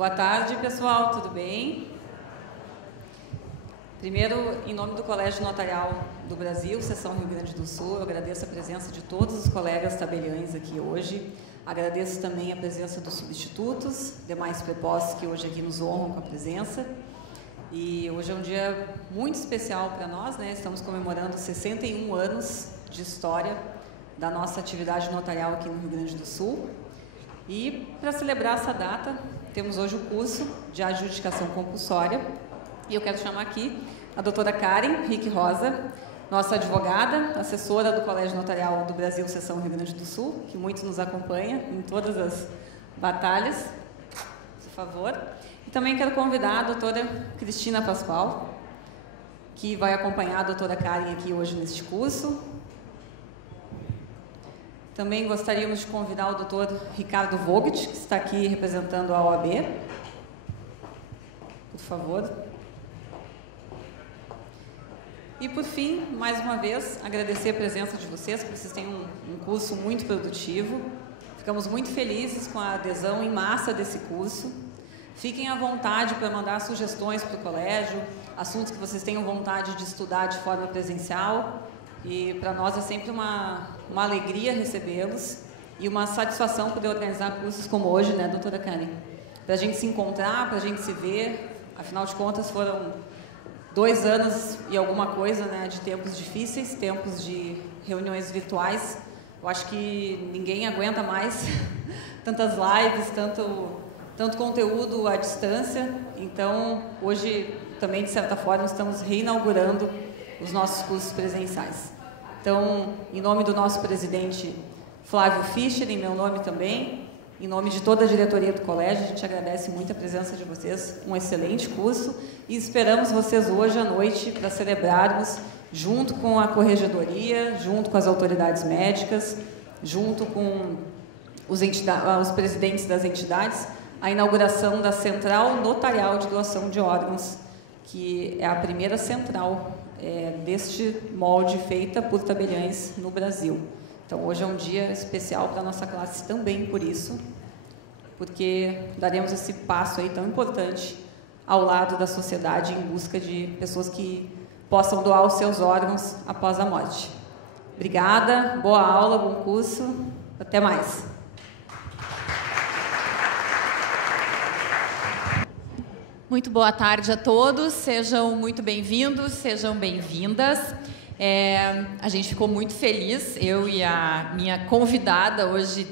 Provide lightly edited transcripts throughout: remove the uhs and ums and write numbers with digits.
Boa tarde, pessoal, tudo bem? Primeiro, em nome do Colégio Notarial do Brasil, Seção Rio Grande do Sul, eu agradeço a presença de todos os colegas tabeliães aqui hoje. Agradeço também a presença dos substitutos, demais prepostos que hoje aqui nos honram com a presença. E hoje é um dia muito especial para nós, né? Estamos comemorando 61 anos de história da nossa atividade notarial aqui no Rio Grande do Sul. E para celebrar essa data, temos hoje o curso de adjudicação compulsória. E eu quero chamar aqui a doutora Karen Rick Rosa, nossa advogada, assessora do Colégio Notarial do Brasil, Seção Rio Grande do Sul, que muito nos acompanha em todas as batalhas. Por favor. E também quero convidar a doutora Cristina Pascoal, que vai acompanhar a doutora Karen aqui hoje neste curso. Também gostaríamos de convidar o doutor Ricardo Vogt, que está aqui representando a OAB. Por favor. E, por fim, mais uma vez, agradecer a presença de vocês, porque vocês têm um curso muito produtivo. Ficamos muito felizes com a adesão em massa desse curso. Fiquem à vontade para mandar sugestões para o colégio, assuntos que vocês tenham vontade de estudar de forma presencial. E para nós é sempre uma alegria recebê-los e uma satisfação poder organizar cursos como hoje, né, doutora Karen? Para a gente se encontrar, para a gente se ver. Afinal de contas, foram 2 anos e alguma coisa, né, de tempos difíceis, tempos de reuniões virtuais. Eu acho que ninguém aguenta mais tantas lives, tanto conteúdo à distância. Então, hoje, também, de certa forma, estamos reinaugurando os nossos cursos presenciais. Então, em nome do nosso presidente Flávio Fischer, em meu nome também, em nome de toda a diretoria do colégio, a gente agradece muito a presença de vocês, um excelente curso, e esperamos vocês hoje à noite para celebrarmos, junto com a corregedoria, junto com as autoridades médicas, junto com os presidentes das entidades, a inauguração da Central Notarial de Doação de Órgãos, que é a primeira central deste molde feita por tabeliães no Brasil. Então, hoje é um dia especial para a nossa classe também por isso, porque daremos esse passo aí tão importante ao lado da sociedade em busca de pessoas que possam doar os seus órgãos após a morte. Obrigada, boa aula, bom curso, até mais. Muito boa tarde a todos, sejam muito bem-vindos, sejam bem-vindas. A gente ficou muito feliz, eu e a minha convidada hoje,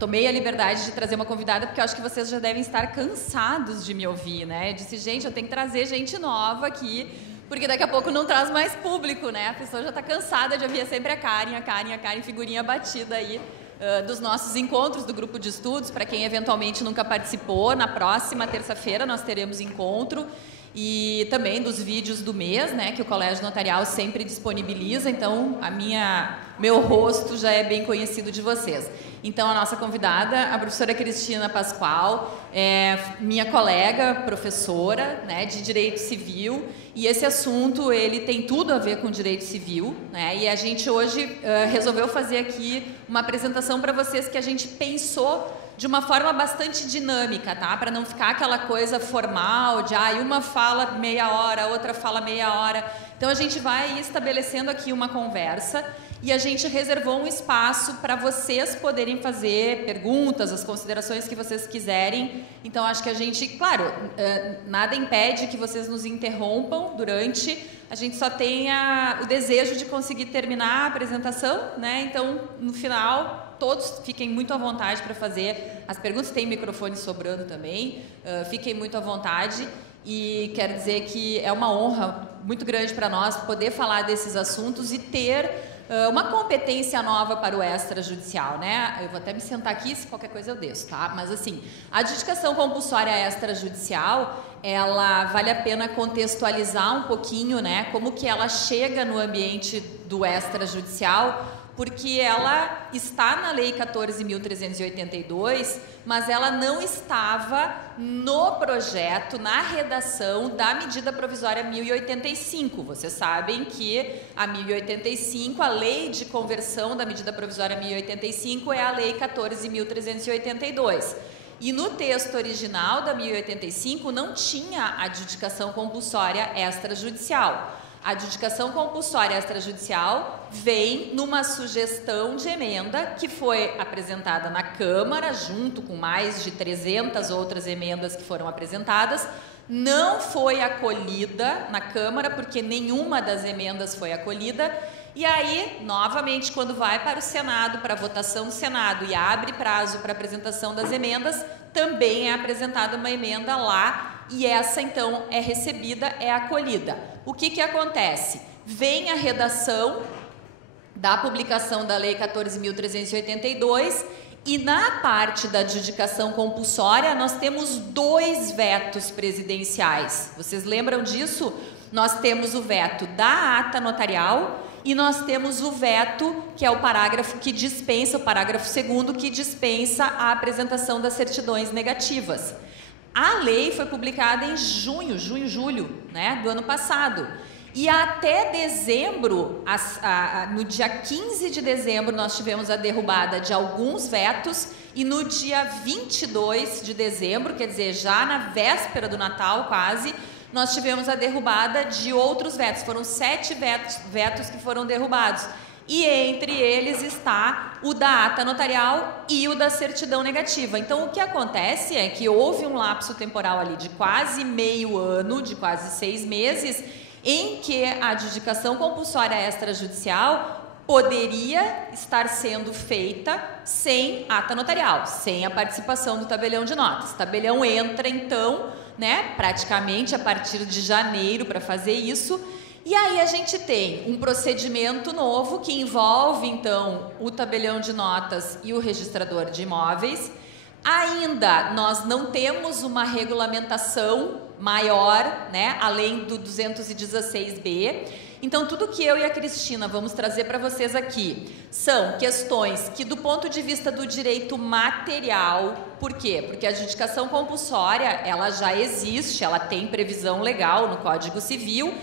tomei a liberdade de trazer uma convidada, porque eu acho que vocês já devem estar cansados de me ouvir, né? Eu disse, gente, eu tenho que trazer gente nova aqui, porque daqui a pouco não traz mais público, né? A pessoa já está cansada de ouvir sempre a Karen, figurinha batida aí, dos nossos encontros do grupo de estudos. Para quem eventualmente nunca participou, na próxima terça-feira nós teremos encontro, e também dos vídeos do mês, né, que o Colégio Notarial sempre disponibiliza. Então meu rosto já é bem conhecido de vocês. Então, a nossa convidada, a professora Cristina Pascoal, é minha colega, professora, né, de Direito Civil, e esse assunto ele tem tudo a ver com Direito Civil, né, e a gente hoje resolveu fazer aqui uma apresentação para vocês que a gente pensou de uma forma bastante dinâmica, tá? Para não ficar aquela coisa formal de uma fala meia hora, a outra fala meia hora. Então, a gente vai estabelecendo aqui uma conversa e a gente reservou um espaço para vocês poderem fazer perguntas, as considerações que vocês quiserem. Então, acho que a gente, claro, nada impede que vocês nos interrompam durante. A gente só tem o desejo de conseguir terminar a apresentação, né? Então, no final, todos fiquem muito à vontade para fazer as perguntas. Tem microfone sobrando também, fiquem muito à vontade. E quero dizer que é uma honra muito grande para nós poder falar desses assuntos e ter uma competência nova para o extrajudicial, né? Eu vou até me sentar aqui, se qualquer coisa eu desço, tá? Mas assim, a adjudicação compulsória extrajudicial, ela vale a pena contextualizar um pouquinho, né? Como que ela chega no ambiente do extrajudicial, porque ela está na Lei 14.382, mas ela não estava no projeto, na redação da medida provisória 1085. Vocês sabem que a 1085, a lei de conversão da medida provisória 1085, é a Lei 14.382. E no texto original da 1085 não tinha adjudicação compulsória extrajudicial. A adjudicação compulsória extrajudicial vem numa sugestão de emenda que foi apresentada na Câmara, junto com mais de 300 outras emendas que foram apresentadas. Não foi acolhida na Câmara, porque nenhuma das emendas foi acolhida. E aí, novamente, quando vai para o Senado, para a votação do Senado e abre prazo para apresentação das emendas, também é apresentada uma emenda lá e essa, então, é recebida, é acolhida. O que acontece? Vem a redação da publicação da Lei 14.382 e na parte da adjudicação compulsória nós temos 2 vetos presidenciais. Vocês lembram disso? Nós temos o veto da ata notarial e nós temos o veto, que é o parágrafo que dispensa, o parágrafo 2º, que dispensa a apresentação das certidões negativas. A lei foi publicada em julho, né, do ano passado. E até dezembro, no dia 15 de dezembro, nós tivemos a derrubada de alguns vetos e no dia 22 de dezembro, quer dizer, já na véspera do Natal quase, nós tivemos a derrubada de outros vetos. Foram 7 vetos que foram derrubados. E entre eles está o da ata notarial e o da certidão negativa. Então, o que acontece é que houve um lapso temporal ali de quase meio ano, de quase 6 meses, em que a adjudicação compulsória extrajudicial poderia estar sendo feita sem ata notarial, sem a participação do tabelião de notas. O tabelião entra, então, né, praticamente a partir de janeiro para fazer isso. E aí a gente tem um procedimento novo que envolve, então, o tabelião de notas e o registrador de imóveis. Ainda nós não temos uma regulamentação maior, né, além do 216B. Então, tudo que eu e a Cristina vamos trazer para vocês aqui são questões que, do ponto de vista do direito material, por quê? Porque a adjudicação compulsória, ela já existe, ela tem previsão legal no Código Civil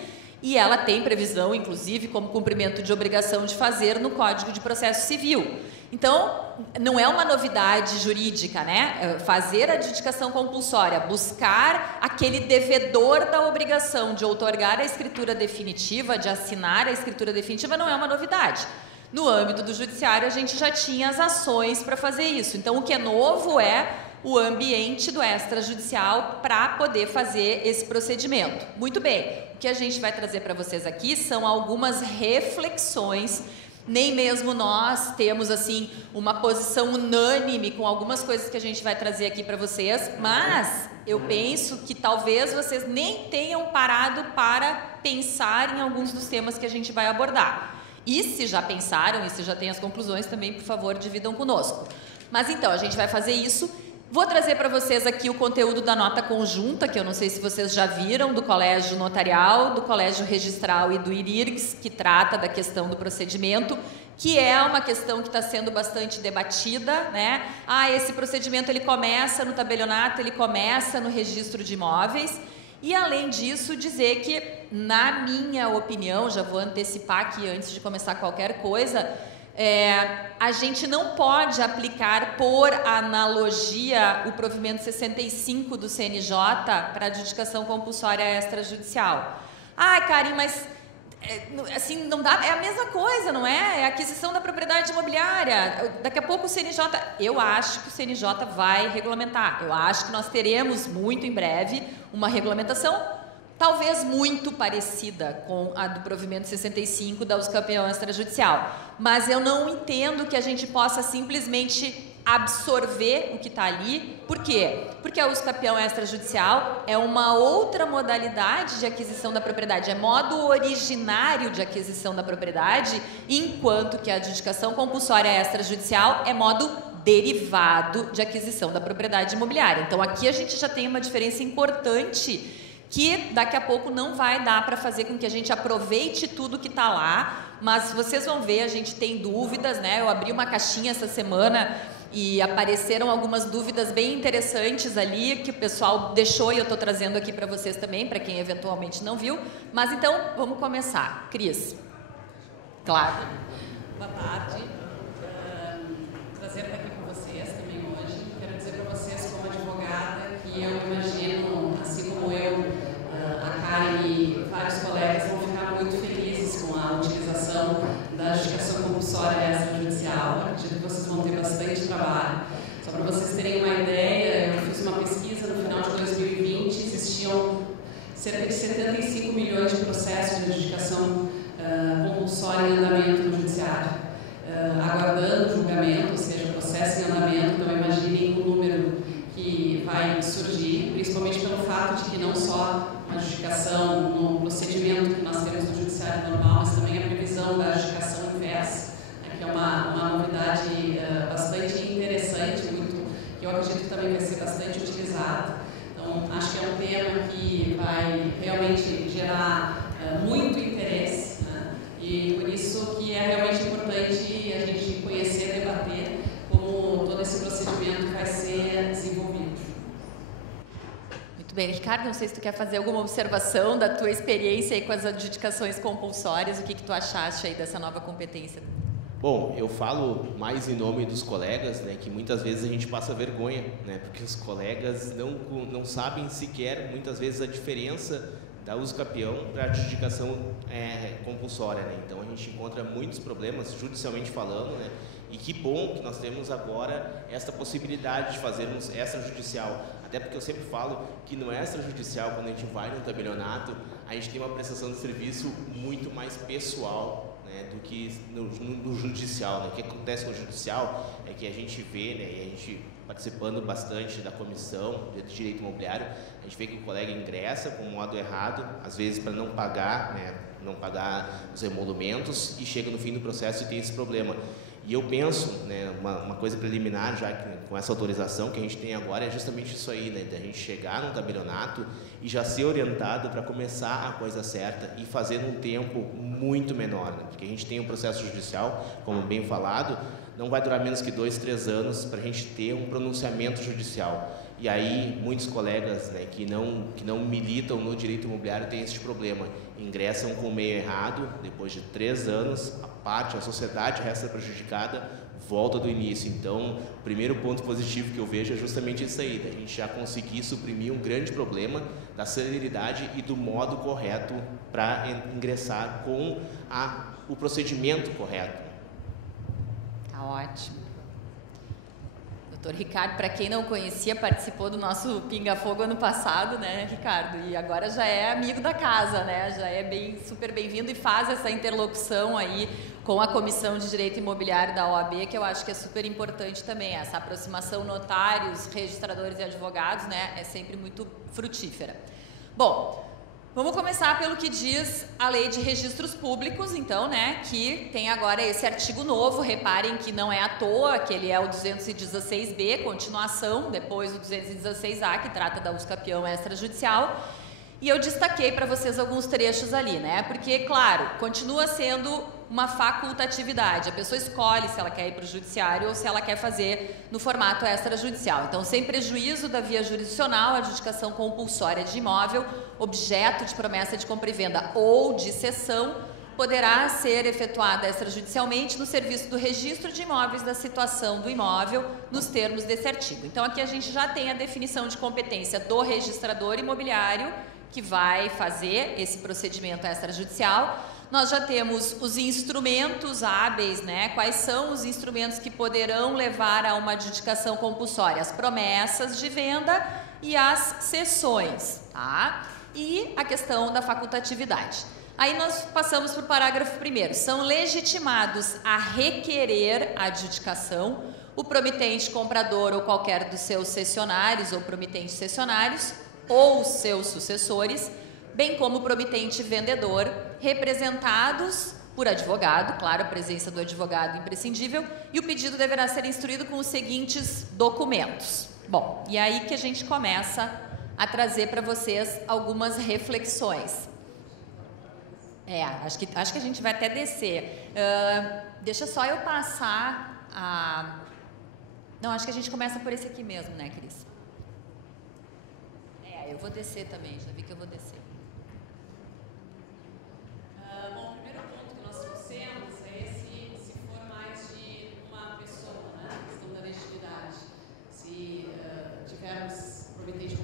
e ela tem previsão, inclusive, como cumprimento de obrigação de fazer no Código de Processo Civil. Então, não é uma novidade jurídica, né? Fazer a adjudicação compulsória, buscar aquele devedor da obrigação de outorgar a escritura definitiva, de assinar a escritura definitiva, não é uma novidade. No âmbito do judiciário, a gente já tinha as ações para fazer isso. Então, o que é novo é o ambiente do extrajudicial para poder fazer esse procedimento. Muito bem, o que a gente vai trazer para vocês aqui são algumas reflexões. Nem mesmo nós temos, assim, uma posição unânime com algumas coisas que a gente vai trazer aqui para vocês, mas eu penso que talvez vocês nem tenham parado para pensar em alguns dos temas que a gente vai abordar. E se já pensaram, e se já têm as conclusões, também, por favor, dividam conosco. Mas então, a gente vai fazer isso. Vou trazer para vocês aqui o conteúdo da nota conjunta, que eu não sei se vocês já viram, do Colégio Notarial, do Colégio Registral e do IRIRGS, que trata da questão do procedimento, que é uma questão que está sendo bastante debatida, né? Esse procedimento ele começa no tabelionato, ele começa no registro de imóveis. E, além disso, dizer que, na minha opinião, já vou antecipar aqui antes de começar qualquer coisa, a gente não pode aplicar por analogia o provimento 65 do CNJ para adjudicação compulsória extrajudicial. Karim, mas assim, não dá, é a mesma coisa, não é? É a aquisição da propriedade imobiliária. Daqui a pouco o CNJ, eu acho que o CNJ vai regulamentar. Eu acho que nós teremos muito em breve uma regulamentação talvez muito parecida com a do provimento 65 da usucapião extrajudicial. Mas eu não entendo que a gente possa simplesmente absorver o que está ali. Por quê? Porque a usucapião extrajudicial é uma outra modalidade de aquisição da propriedade, é modo originário de aquisição da propriedade, enquanto que a adjudicação compulsória extrajudicial é modo derivado de aquisição da propriedade imobiliária. Então, aqui a gente já tem uma diferença importante que daqui a pouco não vai dar para fazer com que a gente aproveite tudo que está lá, mas vocês vão ver, a gente tem dúvidas, né? Eu abri uma caixinha essa semana e apareceram algumas dúvidas bem interessantes ali, que o pessoal deixou e eu estou trazendo aqui para vocês também, para quem eventualmente não viu. Mas então, vamos começar. Cris. Claro. Boa tarde. Prazer estar aqui com vocês também hoje. Quero dizer para vocês como a que eu imagino, assim como eu, a Karen e vários colegas vão ficar muito felizes com a utilização da adjudicação compulsória extrajudicial. Acredito que vocês vão ter bastante trabalho. Só para vocês terem uma ideia, eu fiz uma pesquisa no final de 2020, existiam cerca de 75 milhões de processos de adjudicação compulsória em andamento no judiciário, aguardando julgamento, ou seja, processo em andamento. Então imaginem o número que vai surgir, principalmente pelo fato de que não só a adjudicação no procedimento que nós temos no judiciário normal, mas também a previsão da adjudicação inversa, que é uma novidade bastante interessante, que eu acredito que também vai ser bastante utilizado. Então, acho que é um tema que vai realmente gerar muito interesse, né? E por isso que é realmente importante a gente conhecer, debater como todo esse procedimento vai ser desenvolvido. Muito bem, Ricardo, não sei se tu quer fazer alguma observação da tua experiência aí com as adjudicações compulsórias, o que tu achaste aí dessa nova competência? Bom, eu falo mais em nome dos colegas, né, que muitas vezes a gente passa vergonha, né, porque os colegas não sabem sequer, muitas vezes, a diferença da uso capião para a adjudicação compulsória, né? Então a gente encontra muitos problemas, judicialmente falando, né? E que bom que nós temos agora esta possibilidade de fazermos extrajudicial. Até porque eu sempre falo que no extrajudicial, quando a gente vai no tabelionato, a gente tem uma prestação de serviço muito mais pessoal, né, do que no judicial, né? O que acontece no judicial é que a gente vê, né, e a gente participando bastante da comissão de direito imobiliário, a gente vê que o colega ingressa com um modo errado, às vezes para não pagar, né, não pagar os emolumentos, e chega no fim do processo e tem esse problema. E eu penso, né, uma coisa preliminar, já que com essa autorização que a gente tem agora, é justamente isso aí, né, da gente chegar no tabelionato e já ser orientado para começar a coisa certa e fazer num tempo muito menor, né, porque a gente tem um processo judicial, como bem falado, não vai durar menos que 2, 3 anos para a gente ter um pronunciamento judicial. E aí, muitos colegas, né, que não militam no direito imobiliário têm esse problema. Ingressam com o meio errado, depois de 3 anos, a sociedade resta prejudicada, volta do início. Então, o primeiro ponto positivo que eu vejo é justamente isso aí, da gente já conseguir suprimir um grande problema da celeridade e do modo correto para ingressar com o procedimento correto. Tá ótimo. Doutor Ricardo, para quem não conhecia, participou do nosso Pinga Fogo ano passado, né, Ricardo? E agora já é amigo da casa, né? Já é super bem-vindo e faz essa interlocução aí com a Comissão de Direito Imobiliário da OAB, que eu acho que é super importante também. Essa aproximação notários, registradores e advogados, né, é sempre muito frutífera. Bom, vamos começar pelo que diz a Lei de Registros Públicos, então, né, que tem agora esse artigo novo. Reparem que não é à toa, que ele é o 216B, continuação, depois do 216A, que trata da uso capião extrajudicial. E eu destaquei para vocês alguns trechos ali, né, porque, claro, continua sendo uma facultatividade. A pessoa escolhe se ela quer ir para o judiciário ou se ela quer fazer no formato extrajudicial. Então, sem prejuízo da via jurisdicional, a adjudicação compulsória de imóvel, objeto de promessa de compra e venda ou de cessão, poderá ser efetuada extrajudicialmente no serviço do registro de imóveis da situação do imóvel, nos termos desse artigo. Então, aqui a gente já tem a definição de competência do registrador imobiliário, que vai fazer esse procedimento extrajudicial. Nós já temos os instrumentos hábeis, né? Quais são os instrumentos que poderão levar a uma adjudicação compulsória? As promessas de venda e as cessões, tá? E a questão da facultatividade. Aí nós passamos para o parágrafo 1º. São legitimados a requerer a adjudicação o promitente comprador ou qualquer dos seus cessionários ou promitentes cessionários ou seus sucessores, bem como o promitente vendedor, representados por advogado, claro, a presença do advogado imprescindível, e o pedido deverá ser instruído com os seguintes documentos. Bom, e aí que a gente começa a trazer para vocês algumas reflexões. Acho que a gente vai até descer. Deixa só eu passar a... Não, acho que a gente começa por esse aqui mesmo, né, Cris? Eu vou descer também, já vi que eu vou descer. Bom, o primeiro ponto que nós trouxemos é se for mais de uma pessoa, né, a questão da legitimidade. Se tivermos promitente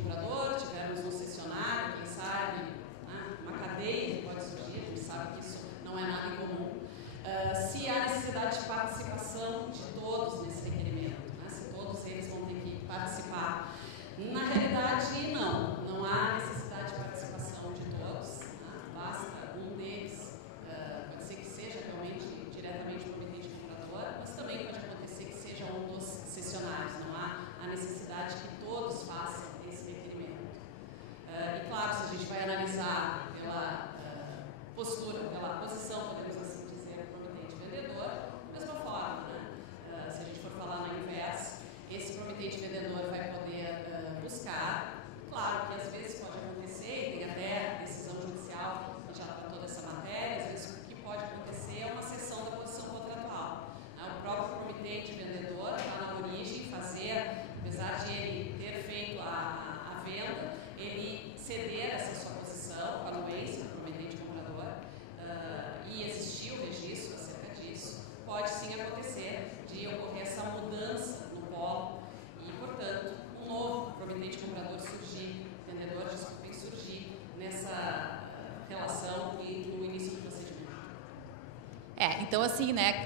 Então assim, né,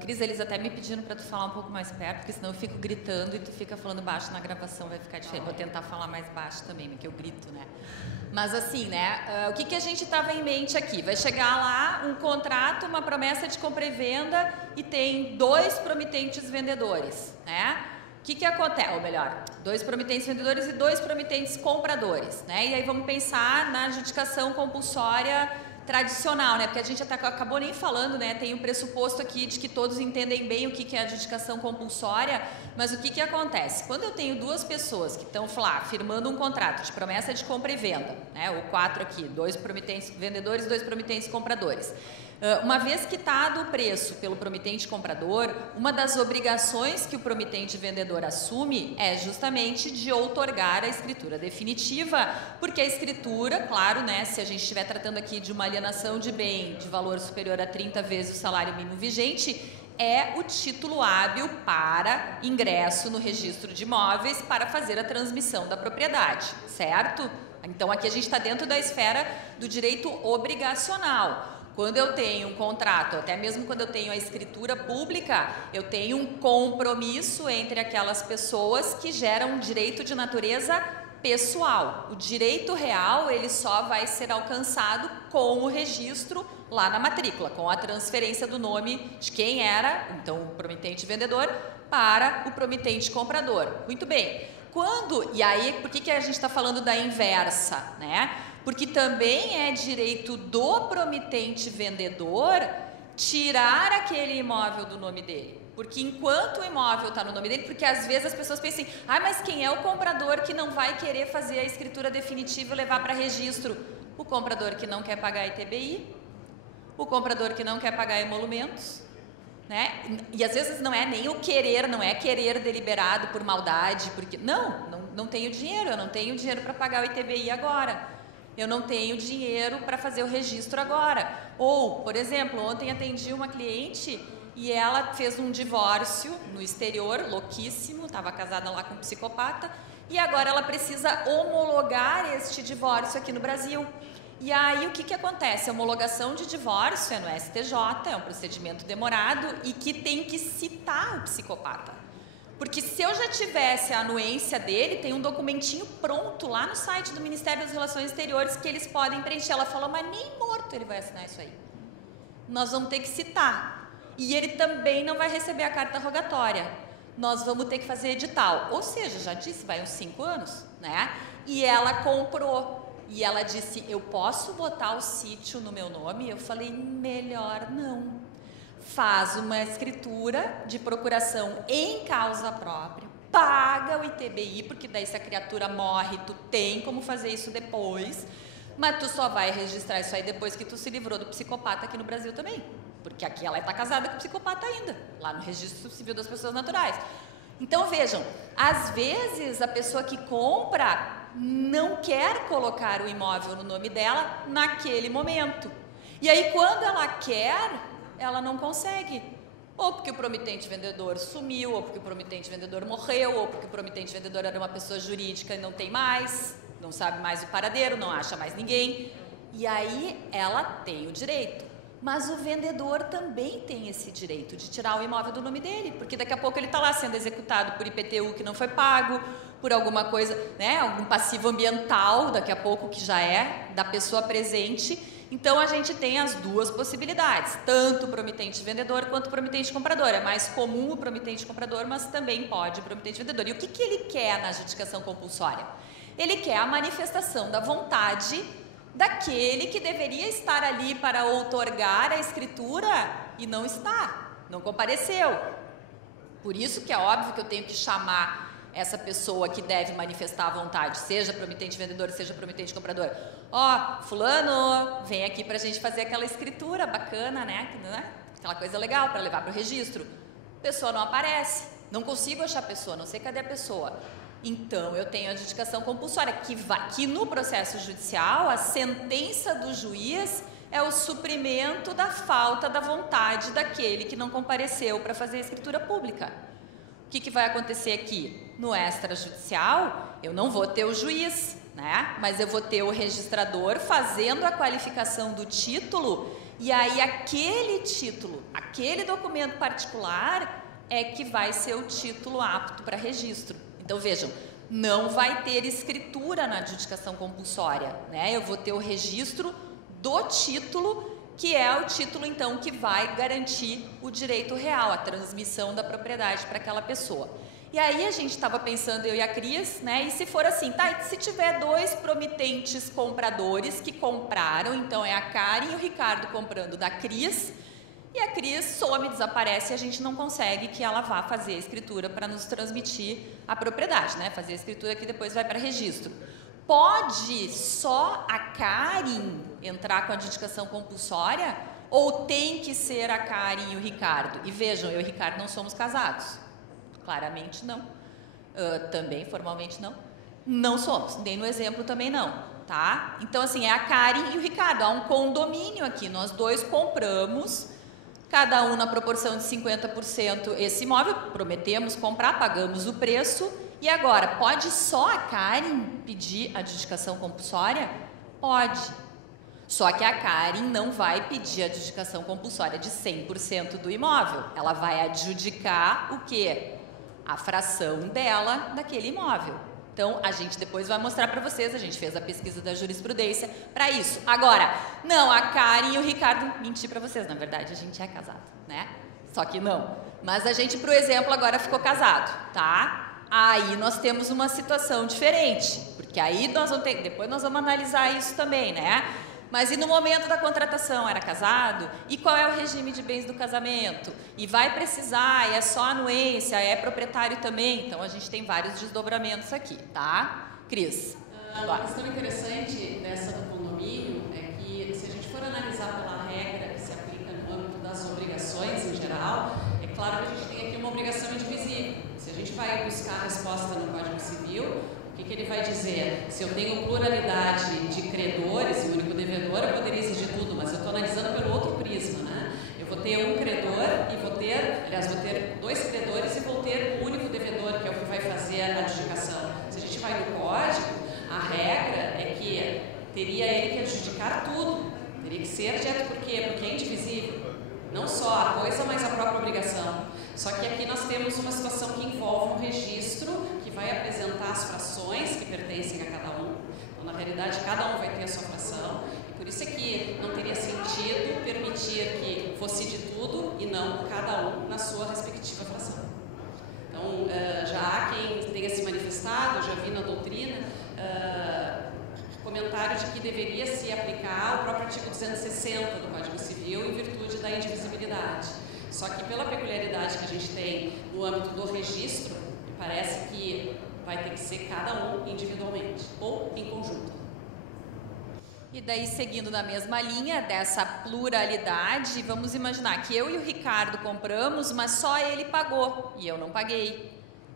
Cris, eles até me pediram para tu falar um pouco mais perto, porque senão eu fico gritando e tu fica falando baixo na gravação, vai ficar diferente. Vou tentar falar mais baixo também, porque eu grito, né? Mas assim, né, o que a gente estava em mente aqui? Vai chegar lá um contrato, uma promessa de compra e venda e tem 2 promitentes vendedores, né? O que acontece? Ou melhor, 2 promitentes vendedores e 2 promitentes compradores, né? E aí vamos pensar na adjudicação compulsória tradicional, né? Porque a gente até acabou nem falando, né? Tem um pressuposto aqui de que todos entendem bem o que é adjudicação compulsória, mas o que acontece? Quando eu tenho 2 pessoas que estão lá firmando um contrato de promessa de compra e venda, né? Ou 4 aqui, 2 promitentes vendedores e 2 promitentes compradores. Uma vez quitado o preço pelo promitente comprador, uma das obrigações que o promitente vendedor assume é justamente de outorgar a escritura definitiva, porque a escritura, claro, né, se a gente estiver tratando aqui de uma alienação de bem de valor superior a 30 vezes o salário mínimo vigente, é o título hábil para ingresso no registro de imóveis para fazer a transmissão da propriedade, certo? Então aqui a gente está dentro da esfera do direito obrigacional. Quando eu tenho um contrato, até mesmo quando eu tenho a escritura pública, eu tenho um compromisso entre aquelas pessoas que geram um direito de natureza pessoal. O direito real, ele só vai ser alcançado com o registro lá na matrícula, com a transferência do nome de quem era, então, o promitente vendedor, para o promitente comprador. Muito bem. E aí, por que a gente está falando da inversa, né? Porque também é direito do promitente vendedor tirar aquele imóvel do nome dele. Porque enquanto o imóvel está no nome dele, porque às vezes as pessoas pensam assim, mas quem é o comprador que não vai querer fazer a escritura definitiva e levar para registro? O comprador que não quer pagar ITBI, o comprador que não quer pagar emolumentos, né? E às vezes não é nem o querer, não é querer deliberado por maldade, porque não tenho dinheiro, eu não tenho dinheiro para pagar o ITBI agora. Eu não tenho dinheiro para fazer o registro agora. Ou, por exemplo, ontem atendi uma cliente e ela fez um divórcio no exterior, louquíssimo, estava casada lá com um psicopata, e agora ela precisa homologar este divórcio aqui no Brasil. E aí o que acontece? A homologação de divórcio é no STJ, é um procedimento demorado e que tem que citar o psicopata. Porque se eu já tivesse a anuência dele, tem um documentinho pronto lá no site do Ministério das Relações Exteriores que eles podem preencher. Ela falou, mas nem morto ele vai assinar isso aí. Nós vamos ter que citar. E ele também não vai receber a carta rogatória. Nós vamos ter que fazer edital. Ou seja, já disse, vai uns 5 anos, né? E ela comprou. E ela disse, eu posso botar o sítio no meu nome? Eu falei, melhor não. Faz uma escritura de procuração em causa própria, paga o ITBI, porque daí se a criatura morre, tu tem como fazer isso depois, mas tu só vai registrar isso aí depois que tu se livrou do psicopata aqui no Brasil também, porque aqui ela está casada com o psicopata ainda, lá no Registro Civil das Pessoas Naturais. Então vejam, às vezes a pessoa que compra não quer colocar o imóvel no nome dela naquele momento, e aí quando ela quer, ela não consegue, ou porque o promitente vendedor sumiu, ou porque o promitente vendedor morreu, ou porque o promitente vendedor era uma pessoa jurídica e não tem mais, não sabe mais o paradeiro, não acha mais ninguém, e aí ela tem o direito, mas o vendedor também tem esse direito de tirar o imóvel do nome dele, porque daqui a pouco ele está lá sendo executado por IPTU que não foi pago, por alguma coisa, né, algum passivo ambiental, daqui a pouco que já é da pessoa presente. Então, a gente tem as 2 possibilidades, tanto o promitente vendedor quanto o promitente comprador. É mais comum o promitente comprador, mas também pode o promitente vendedor. E o que ele quer na adjudicação compulsória? Ele quer a manifestação da vontade daquele que deveria estar ali para outorgar a escritura e não está, não compareceu. Por isso que é óbvio que eu tenho que chamar essa pessoa que deve manifestar a vontade, seja promitente vendedor, seja promitente comprador. Fulano, vem aqui pra gente fazer aquela escritura bacana, né? Aquela coisa legal para levar para o registro. A pessoa não aparece, não consigo achar a pessoa, não sei cadê a pessoa. Então, eu tenho a adjudicação compulsória, que no processo judicial, a sentença do juiz é o suprimento da falta da vontade daquele que não compareceu para fazer a escritura pública. O que vai acontecer aqui? No extrajudicial, eu não vou ter o juiz, né? Mas eu vou ter o registrador fazendo a qualificação do título E aí aquele título, aquele documento particular é que vai ser o título apto para registro. Então vejam, não vai ter escritura na adjudicação compulsória, né? Eu vou ter o registro do título, que é o título então que vai garantir o direito real, a transmissão da propriedade para aquela pessoa. E aí a gente estava pensando, eu e a Cris, né? E se for assim, tá? E se tiver dois promitentes compradores que compraram, então é a Karen e o Ricardo comprando da Cris, e a Cris some, desaparece e a gente não consegue que ela vá fazer a escritura para nos transmitir a propriedade, né? Fazer a escritura que depois vai para registro. Pode só a Karen entrar com a adjudicação compulsória ou tem que ser a Karen e o Ricardo? E vejam, eu e o Ricardo não somos casados. Claramente não. Também, formalmente não. Não somos, nem no exemplo também não, tá? Então, assim, é a Karen e o Ricardo. Há um condomínio aqui, nós dois compramos, cada um na proporção de 50% esse imóvel, prometemos comprar, pagamos o preço, e agora, pode só a Karen pedir adjudicação compulsória? Pode. Só que a Karen não vai pedir adjudicação compulsória de 100% do imóvel. Ela vai adjudicar o quê? A fração dela daquele imóvel. Então, a gente depois vai mostrar para vocês, a gente fez a pesquisa da jurisprudência para isso. Agora, não, a Karen e o Ricardo, menti para vocês, na verdade a gente é casado, né? Só que não. Mas a gente, pro exemplo, agora ficou casado, tá? Aí nós temos uma situação diferente, porque aí nós vamos ter, depois nós vamos analisar isso também, né? Mas e no momento da contratação, era casado? E qual é o regime de bens do casamento? E vai precisar, é só anuência, é proprietário também? Então, a gente tem vários desdobramentos aqui, tá? Cris. Uma questão interessante dessa do condomínio é que, se a gente for analisar pela regra que se aplica no âmbito das obrigações em geral, é claro que a gente tem aqui uma obrigação indivisível. Se a gente vai buscar a resposta no Código Civil, o que ele vai dizer? Se eu tenho pluralidade de credores e único devedor, eu poderia exigir tudo, mas eu estou analisando pelo outro prisma, né? Eu vou ter um credor e vou ter dois credores e vou ter um único devedor, que é o que vai fazer a adjudicação. Se a gente vai no Código, a regra é que teria ele que adjudicar tudo. Teria que ser direto, por quê? Porque é indivisível. Não só a coisa, mas a própria obrigação. Só que aqui nós temos uma situação que envolve um registro que vai apresentar as frações que pertencem a cada um. Então, na realidade, cada um vai ter a sua fração. E por isso é que não teria sentido permitir que fosse de tudo e não cada um na sua respectiva fração. Então, já há quem tenha se manifestado, eu já vi na doutrina, comentário de que deveria se aplicar o próprio artigo 260 do Código Civil em virtude da indivisibilidade. Só que pela peculiaridade que a gente tem no âmbito do registro, me parece que vai ter que ser cada um individualmente ou em conjunto. E daí, seguindo na mesma linha dessa pluralidade, vamos imaginar que eu e o Ricardo compramos, mas só ele pagou e eu não paguei.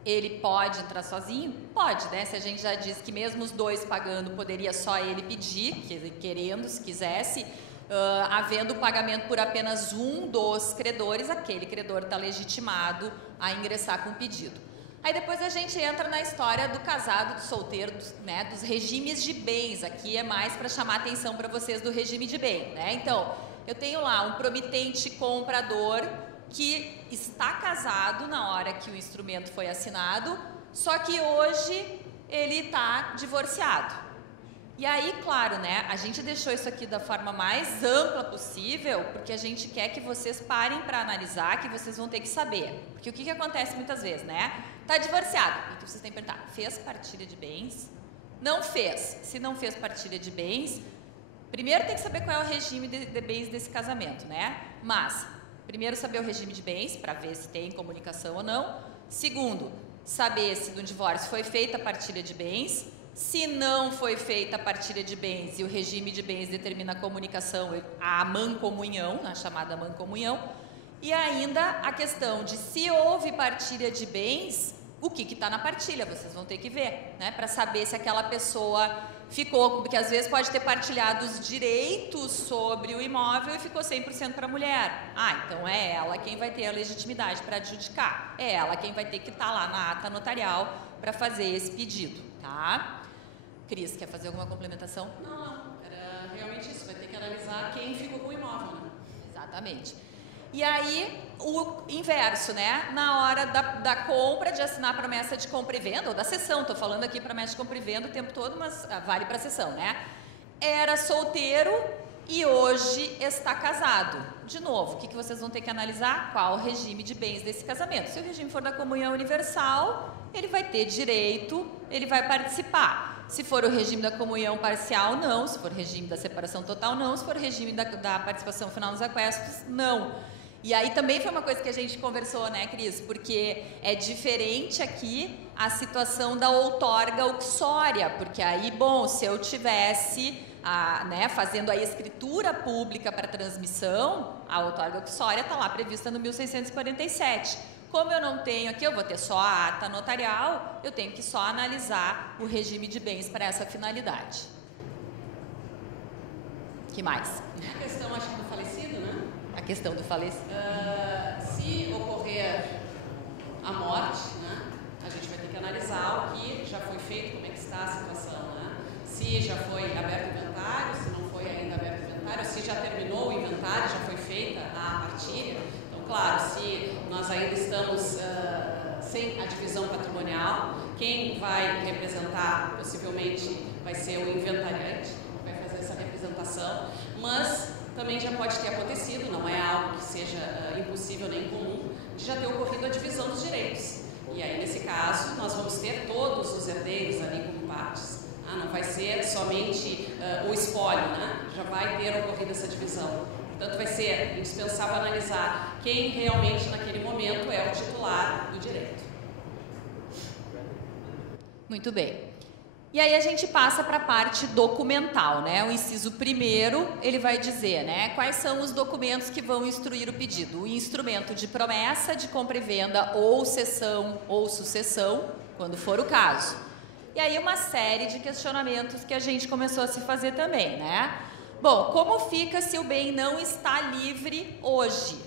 Ele pode entrar sozinho? Pode, né? Se a gente já diz que mesmo os dois pagando, poderia só ele pedir, querendo, se quisesse, havendo o pagamento por apenas um dos credores, aquele credor está legitimado a ingressar com o pedido. Aí depois a gente entra na história do casado, do solteiro, né? Dos regimes de bens. Aqui é mais para chamar atenção para vocês do regime de bem, né? Então, eu tenho lá um promitente comprador que está casado na hora que o instrumento foi assinado, só que hoje ele está divorciado. E aí, claro, né, a gente deixou isso aqui da forma mais ampla possível, porque a gente quer que vocês parem para analisar, que vocês vão ter que saber. Porque o que acontece muitas vezes, né? Está divorciado, então vocês têm que perguntar, fez partilha de bens? Não fez. Se não fez partilha de bens, primeiro tem que saber qual é o regime de bens desse casamento, né? Mas primeiro, saber o regime de bens, para ver se tem comunicação ou não. Segundo, saber se no divórcio foi feita a partilha de bens. Se não foi feita a partilha de bens e o regime de bens determina a comunicação, a mancomunhão, a chamada mancomunhão. E ainda a questão de se houve partilha de bens, o que está na partilha, vocês vão ter que ver, né? Para saber se aquela pessoa ficou, porque às vezes pode ter partilhado os direitos sobre o imóvel e ficou 100% para a mulher. Ah, então é ela quem vai ter a legitimidade para adjudicar. É ela quem vai ter que estar lá na ata notarial para fazer esse pedido, tá? Cris, quer fazer alguma complementação? Não. Era realmente isso. Vai ter que analisar quem ficou com o imóvel, né? Exatamente. E aí, o inverso, né? Na hora da compra, de assinar a promessa de compra e venda, ou da cessão, estou falando aqui promessa de compra e venda o tempo todo, mas vale para a cessão, né? Era solteiro e hoje está casado. De novo, o que vocês vão ter que analisar? Qual o regime de bens desse casamento? Se o regime for da comunhão universal, ele vai ter direito, ele vai participar. Se for o regime da comunhão parcial, não. Se for o regime da separação total, não. Se for o regime da participação final nos aquestos, não. E aí também foi uma coisa que a gente conversou, né, Cris? Porque é diferente aqui a situação da outorga uxória, porque aí, bom, se eu tivesse, né, fazendo a escritura pública para transmissão, a outorga uxória está lá prevista no 1647. Como eu não tenho aqui, eu vou ter só a ata notarial, eu tenho que só analisar o regime de bens para essa finalidade. Que mais? A questão, acho que do falecido, né? A questão do falecido. Se ocorrer a morte, né, a gente vai ter que analisar o que já foi feito, como é que está a situação, né? Se já foi aberto o inventário, se não foi ainda aberto o inventário, se já terminou o inventário, já foi feita a partilha. Então, claro, se nós ainda estamos sem a divisão patrimonial, quem vai representar possivelmente vai ser o inventariante, vai fazer essa representação, mas também já pode ter acontecido, não é algo que seja impossível nem comum, de já ter ocorrido a divisão dos direitos. E aí, nesse caso, nós vamos ter todos os herdeiros ali como partes. Não vai ser somente o espólio, né? Já vai ter ocorrido essa divisão. Portanto, vai ser indispensável analisar quem realmente, naquele momento, é o titular do direito. Muito bem. E aí a gente passa para a parte documental, né? O inciso primeiro, ele vai dizer, né, quais são os documentos que vão instruir o pedido. O instrumento de promessa de compra e venda ou cessão ou sucessão, quando for o caso. E aí uma série de questionamentos que a gente começou a se fazer também, né? Bom, como fica se o bem não está livre hoje?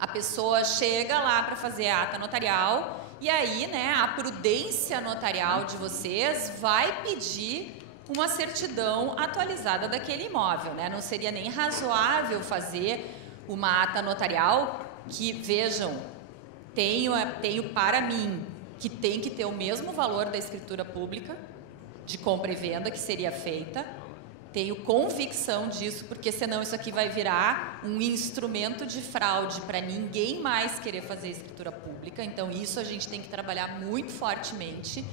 A pessoa chega lá para fazer a ata notarial e aí, né, a prudência notarial de vocês vai pedir uma certidão atualizada daquele imóvel, né? Não seria nem razoável fazer uma ata notarial que, vejam, tenho para mim que tem que ter o mesmo valor da escritura pública de compra e venda que seria feita. Tenho convicção disso, porque senão isso aqui vai virar um instrumento de fraude para ninguém mais querer fazer escritura pública. Então, isso a gente tem que trabalhar muito fortemente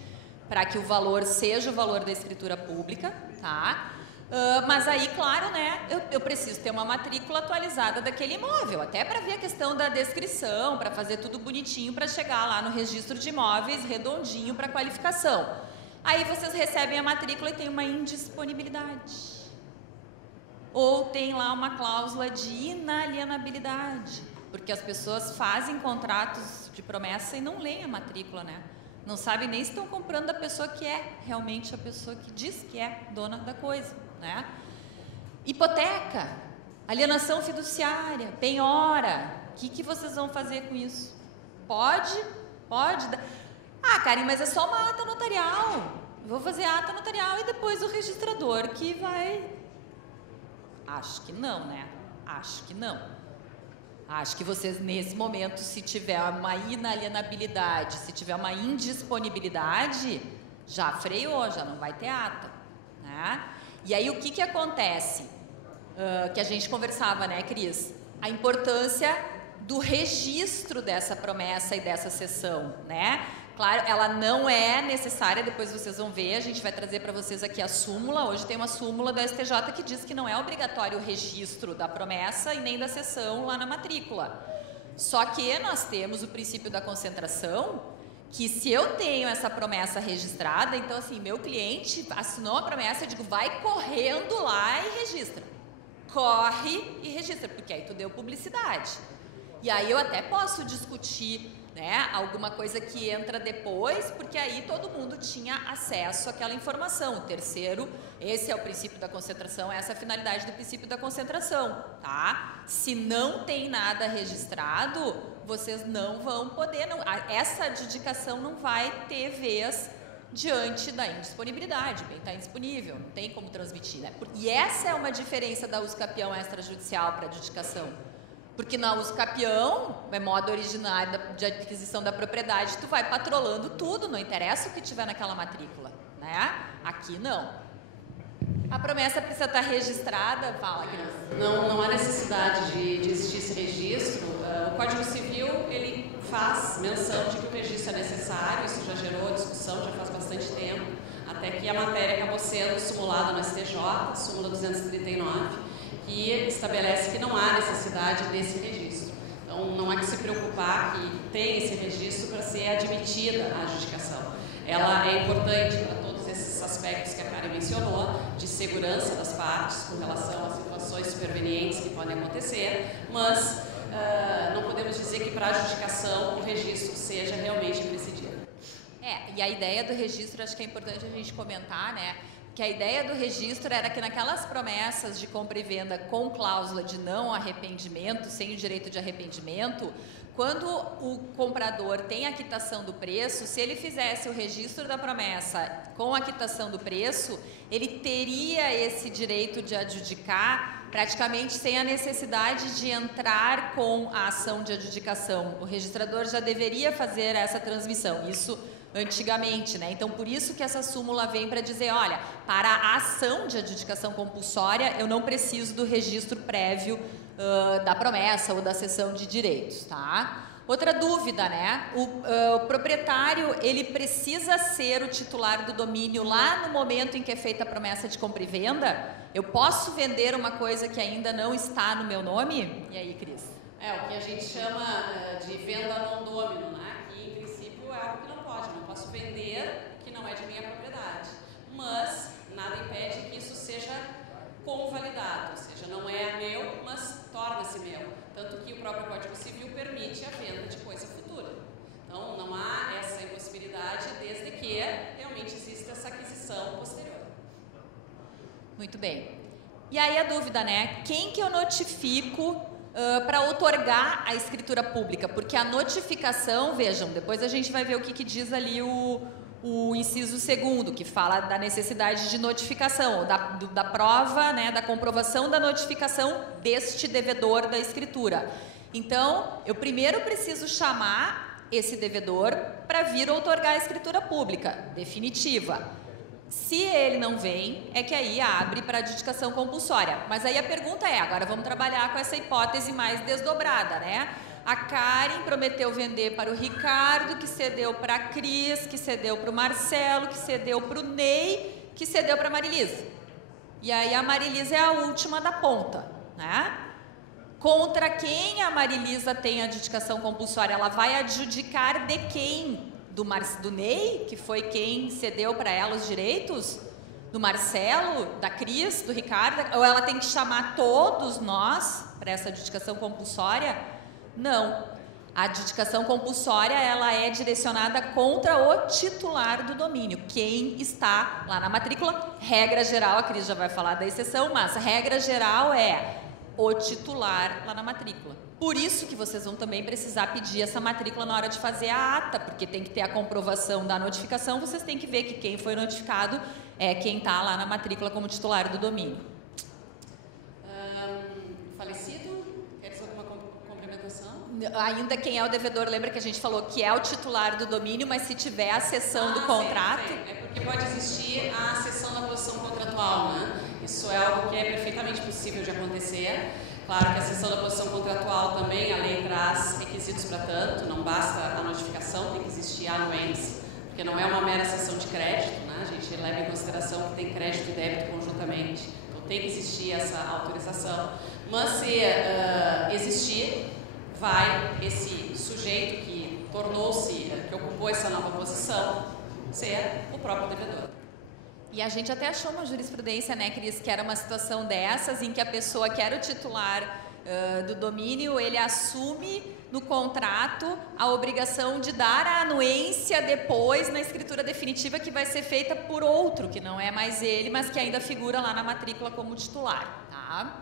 para que o valor seja o valor da escritura pública, tá? Mas aí, claro, né, eu preciso ter uma matrícula atualizada daquele imóvel, até para ver a questão da descrição, para fazer tudo bonitinho, para chegar lá no registro de imóveis redondinho para qualificação. Aí vocês recebem a matrícula e tem uma indisponibilidade. Ou tem lá uma cláusula de inalienabilidade, porque as pessoas fazem contratos de promessa e não leem a matrícula, né? Não sabem nem se estão comprando da pessoa que é realmente a pessoa que diz que é dona da coisa, né? Hipoteca, alienação fiduciária, penhora. O que vocês vão fazer com isso? Pode. Karen, mas é só uma ata notarial. Eu vou fazer a ata notarial e depois o registrador que vai... Acho que não, né? Acho que não. Acho que vocês, nesse momento, se tiver uma inalienabilidade, se tiver uma indisponibilidade, já freou, já não vai ter ata, né? E aí, o que acontece? Que a gente conversava, né, Cris? A importância do registro dessa promessa e dessa cessão, né? Claro, ela não é necessária, depois vocês vão ver, a gente vai trazer para vocês aqui a súmula. Hoje tem uma súmula da STJ que diz que não é obrigatório o registro da promessa e nem da cessão lá na matrícula. Só que nós temos o princípio da concentração, que se eu tenho essa promessa registrada, então assim, meu cliente assinou a promessa, eu digo, vai correndo lá e registra. Corre e registra, porque aí tu deu publicidade. E aí eu até posso discutir, né, alguma coisa que entra depois, porque aí todo mundo tinha acesso àquela informação. O terceiro, esse é o princípio da concentração, essa é a finalidade do princípio da concentração, tá? Se não tem nada registrado, vocês não vão poder, essa adjudicação não vai ter vez diante da indisponibilidade, o bem está indisponível, não tem como transmitir, né? E essa é uma diferença da usucapião extrajudicial para adjudicação. Porque na uso capião, é modo originário de aquisição da propriedade, tu vai patrolando tudo, não interessa o que tiver naquela matrícula, né? Aqui não. A promessa precisa estar registrada, fala, Cris. Não há necessidade de existir esse registro. O Código Civil, ele faz menção de que o registro é necessário, isso já gerou discussão, já faz bastante tempo, até que a matéria acabou sendo simulada no STJ, súmula 239, que estabelece que não há necessidade desse registro. Então, não há que se preocupar que tem esse registro para ser admitida a adjudicação. Ela é importante para todos esses aspectos que a Karen mencionou, de segurança das partes com relação às situações supervenientes que podem acontecer, mas não podemos dizer que para a adjudicação o registro seja realmente imprescindível. E a ideia do registro, acho que é importante a gente comentar, né? Que a ideia do registro era que naquelas promessas de compra e venda com cláusula de não arrependimento, sem o direito de arrependimento, quando o comprador tem a quitação do preço, se ele fizesse o registro da promessa com a quitação do preço, ele teria esse direito de adjudicar praticamente sem a necessidade de entrar com a ação de adjudicação. O registrador já deveria fazer essa transmissão, isso antigamente, né? Então, por isso que essa súmula vem para dizer, olha, para a ação de adjudicação compulsória, eu não preciso do registro prévio da promessa ou da cessão de direitos, tá? Outra dúvida, né? O proprietário, ele precisa ser o titular do domínio lá no momento em que é feita a promessa de compra e venda? Eu posso vender uma coisa que ainda não está no meu nome? E aí, Cris? O que a gente chama de venda non domino, né? Que, em princípio, é algo que não pode. Não posso vender o que não é de minha propriedade. Mas nada impede que isso seja convalidado, ou seja, não é meu, mas torna-se meu. Tanto que o próprio Código Civil permite a venda de coisa futura. Então, não há essa impossibilidade desde que realmente exista essa aquisição posterior. Muito bem. E aí a dúvida, né? Quem que eu notifico para outorgar a escritura pública? Porque a notificação, vejam, depois a gente vai ver o que diz ali o inciso 2º, que fala da necessidade de notificação, da prova, né, da comprovação da notificação deste devedor da escritura. Então, eu primeiro preciso chamar esse devedor para vir outorgar a escritura pública, definitiva. Se ele não vem, é que aí abre para adjudicação compulsória. Mas aí a pergunta é, agora vamos trabalhar com essa hipótese mais desdobrada, né? A Karen prometeu vender para o Ricardo, que cedeu para a Cris, que cedeu para o Marcelo, que cedeu para o Ney, que cedeu para a Marilisa. E aí a Marilisa é a última da ponta, né? Contra quem a Marilisa tem adjudicação compulsória? Ela vai adjudicar de quem? Do Ney, que foi quem cedeu para ela os direitos? Do Marcelo? Da Cris? Do Ricardo? Ou ela tem que chamar todos nós para essa adjudicação compulsória? Não. A adjudicação compulsória, ela é direcionada contra o titular do domínio, quem está lá na matrícula. Regra geral, a Cris já vai falar da exceção, mas a regra geral é o titular lá na matrícula. Por isso que vocês vão também precisar pedir essa matrícula na hora de fazer a ata, porque tem que ter a comprovação da notificação, vocês têm que ver que quem foi notificado é quem está lá na matrícula como titular do domínio. Falecido? Queres alguma complementação? Ainda quem é o devedor, lembra que a gente falou que é o titular do domínio, mas se tiver a cessão do contrato... Sim. É porque pode existir a cessão da posição contratual, né? Isso é algo que é perfeitamente possível de acontecer. Claro que a cessão da posição contratual também, a lei traz requisitos para tanto, não basta a notificação, tem que existir a anuência, porque não é uma mera cessão de crédito, né? A gente leva em consideração que tem crédito e débito conjuntamente, então tem que existir essa autorização. Mas se existir, vai esse sujeito que tornou-se, que ocupou essa nova posição, ser o próprio devedor. E a gente até achou uma jurisprudência, né, Cris, que era uma situação dessas, em que a pessoa que era o titular do domínio, ele assume no contrato a obrigação de dar a anuência depois na escritura definitiva, que vai ser feita por outro, que não é mais ele, mas que ainda figura lá na matrícula como titular, tá?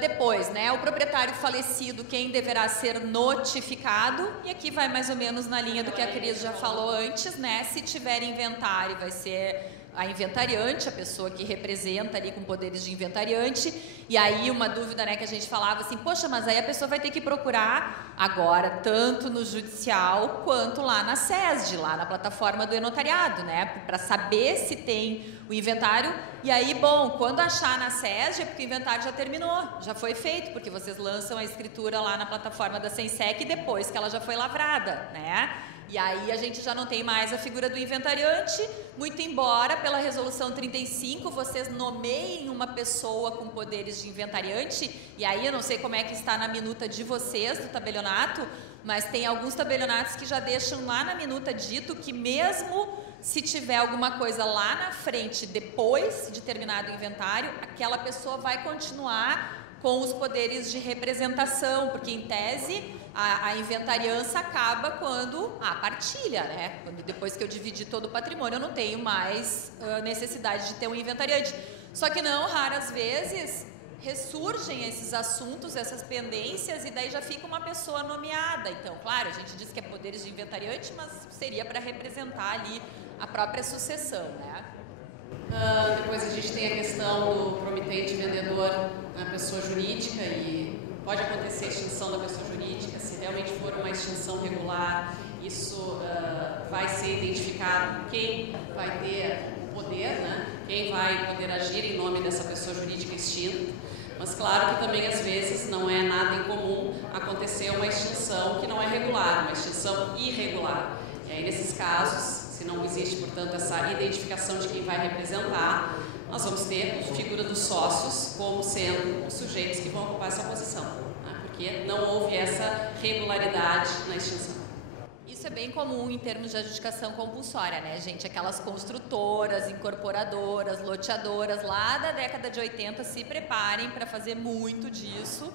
Depois, né, o proprietário falecido, quem deverá ser notificado, e aqui vai mais ou menos na linha do que a Cris já falou antes, né, se tiver inventário vai ser a inventariante, a pessoa que representa ali com poderes de inventariante, e aí uma dúvida, né, que a gente falava assim, poxa, mas aí a pessoa vai ter que procurar agora, tanto no judicial, quanto lá na SESD, lá na plataforma do e-notariado, né, para saber se tem o inventário, e aí, bom, quando achar na SESD é porque o inventário já terminou, já foi feito, porque vocês lançam a escritura lá na plataforma da Sensec depois que ela já foi lavrada, né? E aí a gente já não tem mais a figura do inventariante, muito embora pela resolução 35 vocês nomeiem uma pessoa com poderes de inventariante, e aí eu não sei como é que está na minuta de vocês do tabelionato, mas tem alguns tabelionatos que já deixam lá na minuta dito que mesmo se tiver alguma coisa lá na frente depois de terminado o inventário, aquela pessoa vai continuar com os poderes de representação, porque em tese a inventariança acaba quando a partilha, né? Quando depois que eu dividi todo o patrimônio, eu não tenho mais necessidade de ter um inventariante. Só que não, raras vezes ressurgem esses assuntos, essas pendências, e daí já fica uma pessoa nomeada. Então, claro, a gente diz que é poderes de inventariante, mas seria para representar ali a própria sucessão, né? Depois a gente tem a questão do promitente vendedor na pessoa jurídica, e pode acontecer a extinção da pessoa jurídica. Se realmente for uma extinção regular, isso vai ser identificado quem vai ter o poder, né? Quem vai poder agir em nome dessa pessoa jurídica extinta. Mas claro que também às vezes não é nada incomum acontecer uma extinção que não é regular, uma extinção irregular. E aí nesses casos, se não existe, portanto, essa identificação de quem vai representar, nós vamos ter a figura dos sócios como sendo os sujeitos que vão ocupar essa posição, né? Porque não houve essa regularidade na extinção. Isso é bem comum em termos de adjudicação compulsória, né, gente? Aquelas construtoras, incorporadoras, loteadoras lá da década de 80 se preparem para fazer muito disso,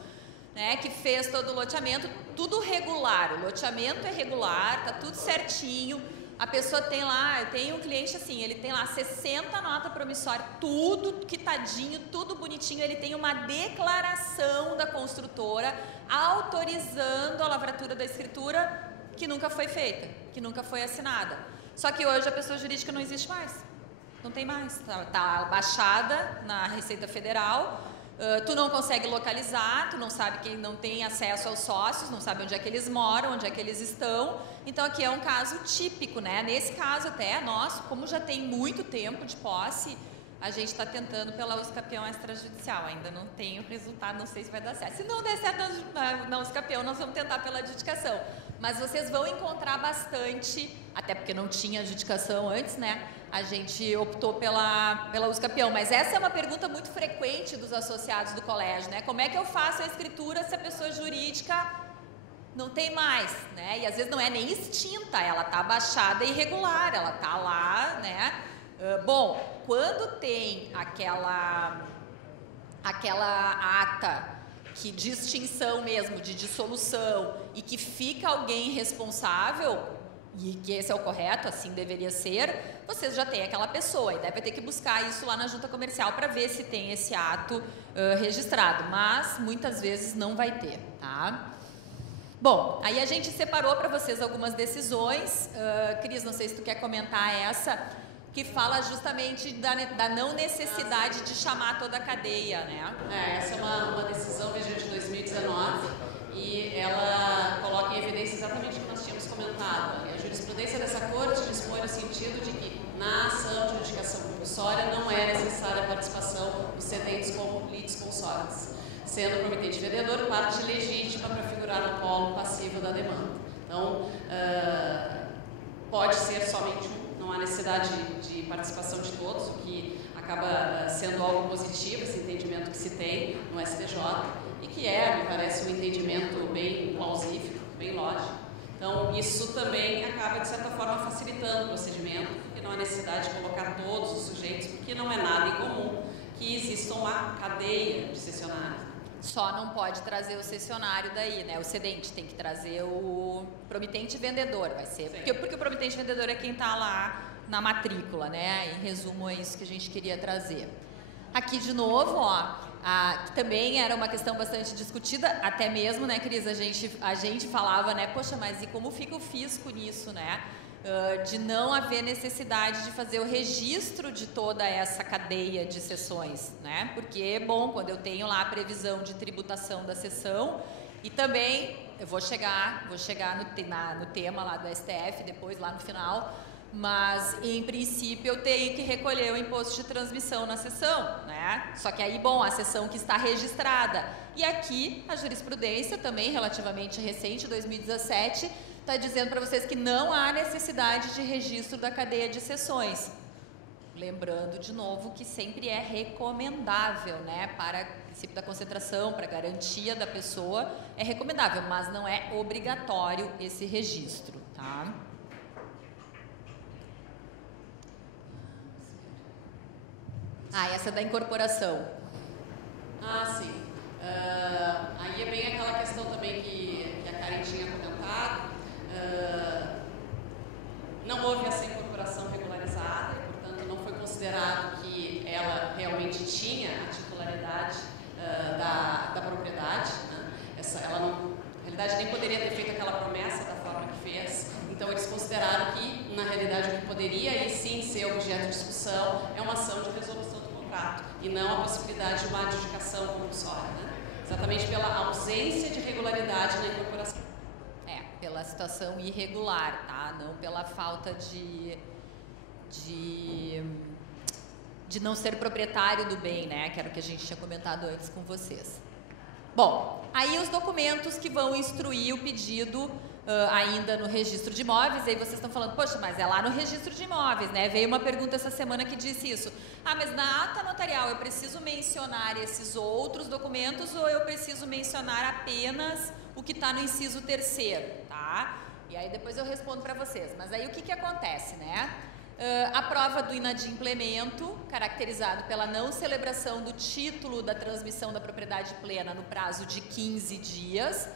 né? Que fez todo o loteamento, tudo regular, o loteamento é regular, tá tudo certinho. A pessoa tem lá, eu tenho um cliente assim, ele tem lá 60 notas promissórias, tudo quitadinho, tudo bonitinho, ele tem uma declaração da construtora autorizando a lavratura da escritura que nunca foi feita, que nunca foi assinada. Só que hoje a pessoa jurídica não existe mais, não tem mais, tá baixada na Receita Federal. Tu não consegue localizar, tu não sabe quem não tem acesso aos sócios, não sabe onde é que eles moram, onde é que eles estão. Então aqui é um caso típico, né? Nesse caso até, nós, como já tem muito tempo de posse, a gente está tentando pela usucapião extrajudicial. Ainda não tem o resultado, não sei se vai dar certo. Se não der certo na usucapião, nós vamos tentar pela adjudicação. Mas vocês vão encontrar bastante, até porque não tinha adjudicação antes, né? A gente optou pela usucapião, mas essa é uma pergunta muito frequente dos associados do colégio, né? Como é que eu faço a escritura se a pessoa jurídica não tem mais, né? E às vezes não é nem extinta, ela está abaixada e irregular, ela está lá, né? Bom, quando tem aquela ata de extinção mesmo, de dissolução, e que fica alguém responsável, e que esse é o correto, assim deveria ser, vocês já têm aquela pessoa, e deve ter que buscar isso lá na junta comercial para ver se tem esse ato registrado, mas muitas vezes não vai ter, tá? Bom, aí a gente separou para vocês algumas decisões. Cris, não sei se tu quer comentar essa, que fala justamente da não necessidade de chamar toda a cadeia, né? Essa é uma decisão vigente de 2019 e ela coloca em evidência exatamente o que nós tínhamos comentado. A jurisprudência dessa corte dispõe no sentido de que na ação de adjudicação compulsória não é necessária a participação dos cedentes como litisconsortes, sendo o promitente vendedor parte legítima para figurar no polo passivo da demanda. Então, pode ser somente um. Não há necessidade de participação de todos, o que acaba sendo algo positivo, esse entendimento que se tem no STJ, e que me parece um entendimento bem plausível, bem lógico. Então, isso também acaba, de certa forma, facilitando o procedimento, porque não há necessidade de colocar todos os sujeitos, porque não é nada incomum que exista uma cadeia de cessionários. Só não pode trazer o cessionário daí, né? O cedente tem que trazer o promitente vendedor, vai ser. Porque o promitente vendedor é quem está lá na matrícula, né? Em resumo, é isso que a gente queria trazer. Aqui de novo, ó, também era uma questão bastante discutida, até mesmo, né, Cris? A gente falava, né? Poxa, mas e como fica o fisco nisso, né? de não haver necessidade de fazer o registro de toda essa cadeia de sessões, né? Porque, bom, quando eu tenho lá a previsão de tributação da sessão, e também eu vou chegar no tema lá do STF depois, lá no final, mas em princípio eu tenho que recolher o imposto de transmissão na sessão, né? Só que aí, bom, a sessão que está registrada. E aqui a jurisprudência, também relativamente recente, 2017, está dizendo para vocês que não há necessidade de registro da cadeia de sessões. Lembrando de novo que sempre é recomendável, né? Para o princípio da concentração, para a garantia da pessoa, é recomendável, mas não é obrigatório esse registro, tá? Essa da incorporação. Sim. Aí é bem aquela questão também que a Karen tinha comentado. Não houve essa incorporação regularizada e, portanto, não foi considerado que ela realmente tinha a titularidade da propriedade, né? Ela não, na realidade, nem poderia ter feito aquela promessa da forma que fez. Então, eles consideraram que, na realidade, o que poderia e sim ser objeto de discussão é uma ação de resolução do contrato e não a possibilidade de uma adjudicação compulsória, né? Exatamente pela ausência de regularidade na incorporação. Pela situação irregular, tá? Não pela falta de não ser proprietário do bem, né? Que era o que a gente tinha comentado antes com vocês. Bom, aí os documentos que vão instruir o pedido ainda no registro de imóveis, aí vocês estão falando, poxa, mas é lá no registro de imóveis, né? Veio uma pergunta essa semana que disse isso. Mas na ata notarial eu preciso mencionar esses outros documentos ou eu preciso mencionar apenas o que está no inciso 3º, tá? E aí depois eu respondo para vocês. Mas aí o que acontece, né? A prova do inadimplemento, caracterizado pela não celebração do título da transmissão da propriedade plena no prazo de 15 dias,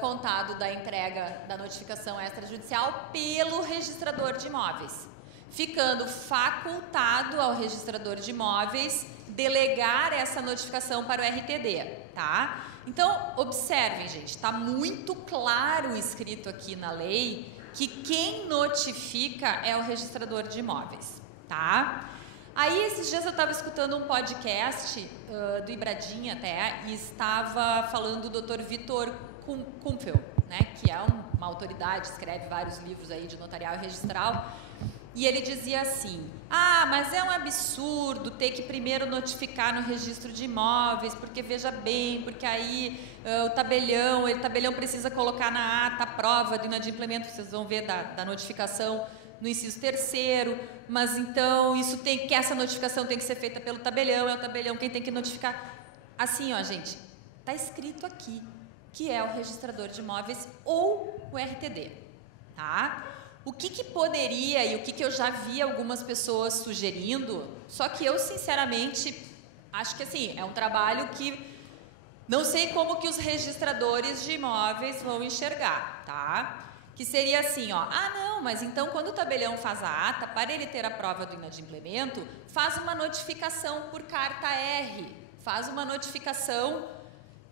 contado da entrega da notificação extrajudicial pelo registrador de imóveis, ficando facultado ao registrador de imóveis delegar essa notificação para o RTD, tá? Então, observem, gente, está muito claro escrito aqui na lei que quem notifica é o registrador de imóveis, tá? Aí, esses dias eu estava escutando um podcast do Ibradinha até, e estava falando do Dr. Vitor Kumpfel, né, que é uma autoridade, escreve vários livros aí de notarial e registral, e ele dizia assim, mas é um absurdo ter que primeiro notificar no registro de imóveis, porque veja bem, porque aí o tabelião precisa colocar na ata a prova do inadimplemento, vocês vão ver da notificação no inciso 3º, mas então essa notificação tem que ser feita pelo tabelião, é o tabelião quem tem que notificar. Assim, ó, gente, está escrito aqui que é o registrador de imóveis ou o RTD, tá? O que poderia, e o que eu já vi algumas pessoas sugerindo, só que eu, sinceramente, acho que assim, é um trabalho que não sei como que os registradores de imóveis vão enxergar, tá? Que seria assim, ó, não, mas então quando o tabelião faz a ata, para ele ter a prova do inadimplemento, faz uma notificação por carta R, faz uma notificação,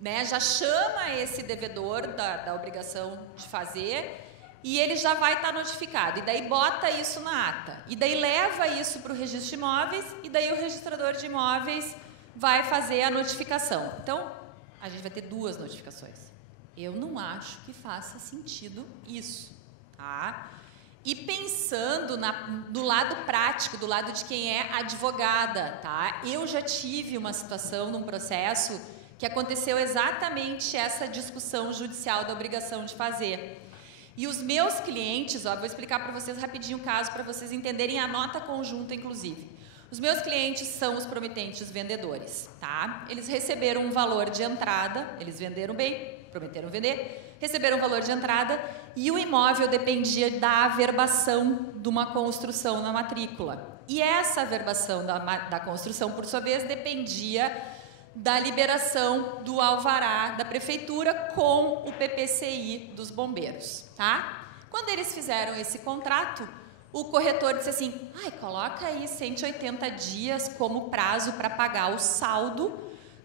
né, já chama esse devedor da obrigação de fazer e ele já vai estar notificado, e daí bota isso na ata, e daí leva isso para o registro de imóveis, e daí o registrador de imóveis vai fazer a notificação. Então, a gente vai ter 2 notificações. Eu não acho que faça sentido isso, tá? E pensando do lado prático, do lado de quem é advogada, tá? Eu já tive uma situação num processo que aconteceu exatamente essa discussão judicial da obrigação de fazer. E os meus clientes, vou explicar para vocês rapidinho o caso, para vocês entenderem a nota conjunta, inclusive. Os meus clientes são os promitentes vendedores, tá? Eles receberam um valor de entrada, eles venderam bem, prometeram vender, receberam um valor de entrada e o imóvel dependia da averbação de uma construção na matrícula. E essa averbação da construção, por sua vez, dependia da liberação do alvará da prefeitura com o PPCI dos bombeiros, tá? Quando eles fizeram esse contrato, o corretor disse assim, coloca aí 180 dias como prazo para pagar o saldo,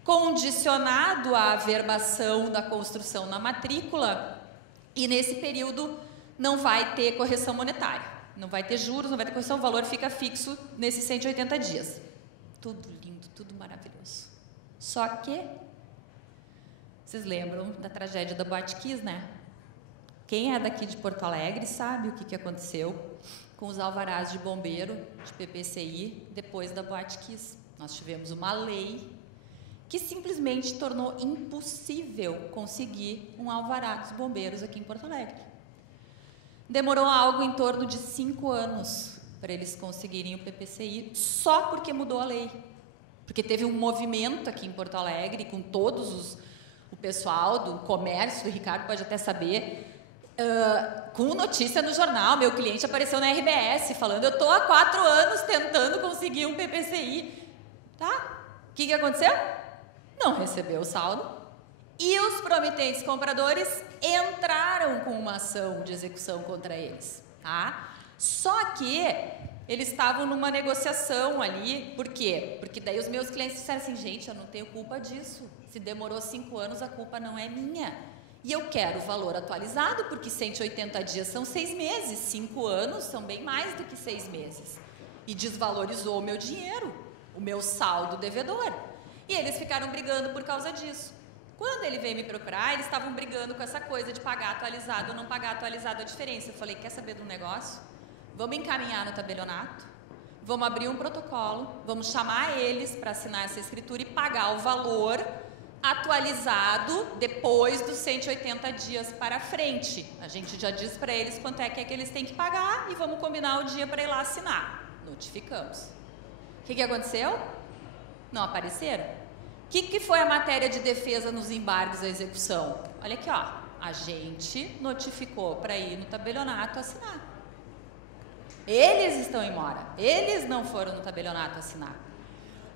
condicionado à averbação da construção na matrícula, e nesse período não vai ter correção monetária, não vai ter juros, não vai ter correção, o valor fica fixo nesses 180 dias. Tudo lindo, tudo maravilhoso. Só que, vocês lembram da tragédia da Boate Kiss, né? Quem é daqui de Porto Alegre sabe o que aconteceu com os alvarás de bombeiro de PPCI depois da Boate Kiss. Nós tivemos uma lei que simplesmente tornou impossível conseguir um alvará dos bombeiros aqui em Porto Alegre. Demorou algo em torno de 5 anos para eles conseguirem o PPCI, só porque mudou a lei. Porque teve um movimento aqui em Porto Alegre, com o pessoal do comércio, o Ricardo pode até saber, com notícia no jornal, meu cliente apareceu na RBS falando, eu estou há 4 anos tentando conseguir um PPCI. Tá? O que aconteceu? Não recebeu o saldo. E os promitentes compradores entraram com uma ação de execução contra eles. Tá? Só que eles estavam numa negociação ali. Por quê? Porque daí os meus clientes disseram assim, gente, eu não tenho culpa disso. Se demorou 5 anos, a culpa não é minha. E eu quero o valor atualizado, porque 180 dias são 6 meses, 5 anos são bem mais do que 6 meses. E desvalorizou o meu dinheiro, o meu saldo devedor. E eles ficaram brigando por causa disso. Quando ele veio me procurar, eles estavam brigando com essa coisa de pagar atualizado ou não pagar atualizado a diferença. Eu falei, quer saber de um negócio? Vamos encaminhar no tabelionato, vamos abrir um protocolo, vamos chamar eles para assinar essa escritura e pagar o valor atualizado depois dos 180 dias para frente. A gente já diz para eles quanto é que eles têm que pagar e vamos combinar o dia para ir lá assinar. Notificamos. O que aconteceu? Não apareceram? O que foi a matéria de defesa nos embargos à execução? Olha aqui, ó. A gente notificou para ir no tabelionato assinar. Eles estão em mora. Eles não foram no tabelionato assinar.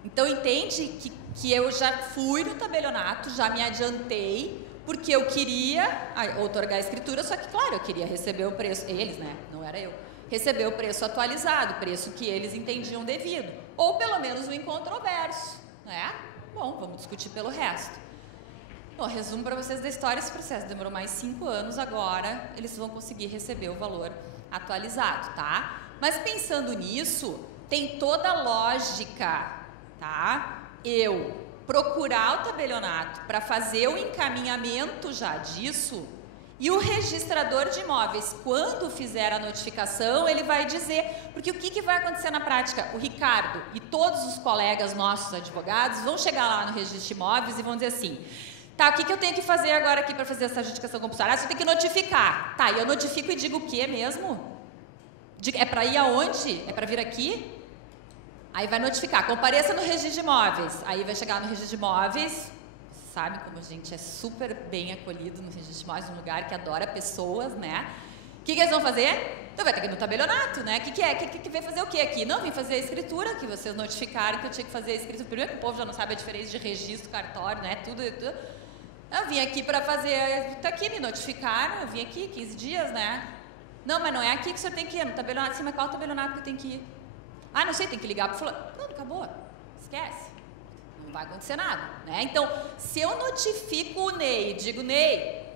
Então, entende que eu já fui no tabelionato, já me adiantei, porque eu queria outorgar a escritura, só que, claro, eu queria receber o preço, eles, né, não era eu, receber o preço atualizado, o preço que eles entendiam devido, ou pelo menos o incontroverso, né? Bom, vamos discutir pelo resto. Bom, resumo para vocês da história, esse processo demorou mais 5 anos, agora eles vão conseguir receber o valor atualizado, tá? Mas pensando nisso, tem toda a lógica, tá? Eu procurar o tabelionato para fazer o encaminhamento já disso, e o registrador de imóveis, quando fizer a notificação, ele vai dizer, porque o que vai acontecer na prática? O Ricardo e todos os colegas nossos advogados vão chegar lá no registro de imóveis e vão dizer assim, tá, o que eu tenho que fazer agora aqui para fazer essa adjudicação compulsória? Você tem que notificar. Tá, e eu notifico e digo o que mesmo? É para ir aonde? É para vir aqui? Aí vai notificar, compareça no registro de imóveis. Aí vai chegar no registro de imóveis, sabe como a gente é super bem acolhido no registro de imóveis, um lugar que adora pessoas, né? O que eles vão fazer? Então vai ter que ir no tabelionato, né? O que vem fazer o que aqui? Não, vim fazer a escritura, que vocês notificaram que eu tinha que fazer a escritura. Primeiro que o povo já não sabe a diferença de registro, cartório, né? Tudo. Eu vim aqui para fazer, tá aqui, me notificaram, eu vim aqui 15 dias, né? Não, mas não é aqui que o senhor tem que ir, no tabelionato. Sim, mas qual tabelionato que eu tenho que ir? Ah, não sei, tem que ligar para fulano. Não, acabou, esquece. Não vai acontecer nada, né? Então, se eu notifico o Ney, digo, Ney,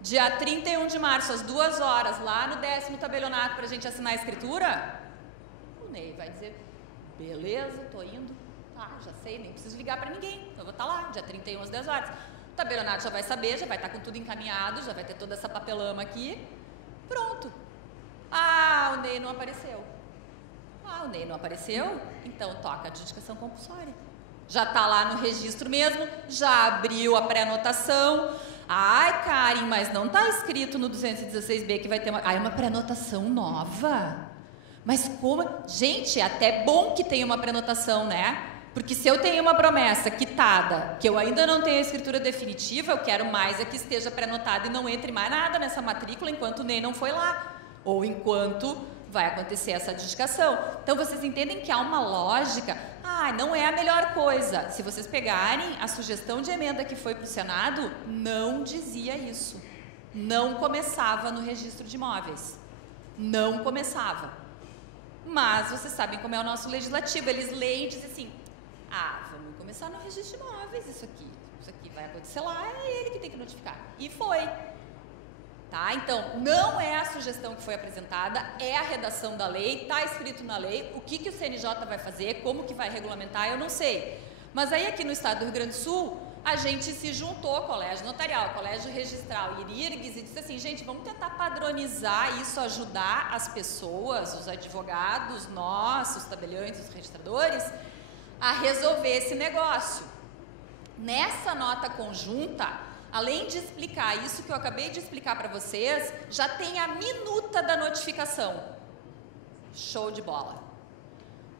dia 31 de março, às 2 horas, lá no 10º tabelionato para a gente assinar a escritura, o Ney vai dizer, beleza, tô indo, tá, já sei, nem preciso ligar para ninguém, eu vou estar lá, dia 31 às 10 horas. O tabelionato já vai saber, já vai estar com tudo encaminhado, já vai ter toda essa papelama aqui, pronto. Ah, o Ney não apareceu. Ah, o Ney não apareceu? Então toca a adjudicação compulsória. Já está lá no registro mesmo, já abriu a pré-anotação. Ai, Karen, mas não está escrito no 216B que vai ter uma... Ah, é uma pré-anotação nova? Mas como... Gente, é até bom que tenha uma pré-anotação, né? Porque se eu tenho uma promessa quitada, que eu ainda não tenho a escritura definitiva, eu quero mais é que esteja pré-anotada e não entre mais nada nessa matrícula enquanto o Ney não foi lá. Ou enquanto vai acontecer essa adjudicação. Então, vocês entendem que há uma lógica... Ah, não é a melhor coisa. Se vocês pegarem a sugestão de emenda que foi para o Senado, não dizia isso. Não começava no registro de imóveis. Não começava. Mas vocês sabem como é o nosso legislativo. Eles leem e dizem assim, ah, vamos começar no registro de imóveis, isso aqui vai acontecer lá, é ele que tem que notificar. E foi. Tá? Então, não é a sugestão que foi apresentada, é a redação da lei, está escrito na lei, o que o CNJ vai fazer, como que vai regulamentar, eu não sei. Mas aí aqui no estado do Rio Grande do Sul, a gente se juntou, Colégio Notarial, Colégio Registral e IRGS, e disse assim, gente, vamos tentar padronizar isso, ajudar as pessoas, os advogados, nós, os tabeliões, os registradores, a resolver esse negócio. Nessa nota conjunta, além de explicar isso que eu acabei de explicar para vocês, já tem a minuta da notificação. Show de bola.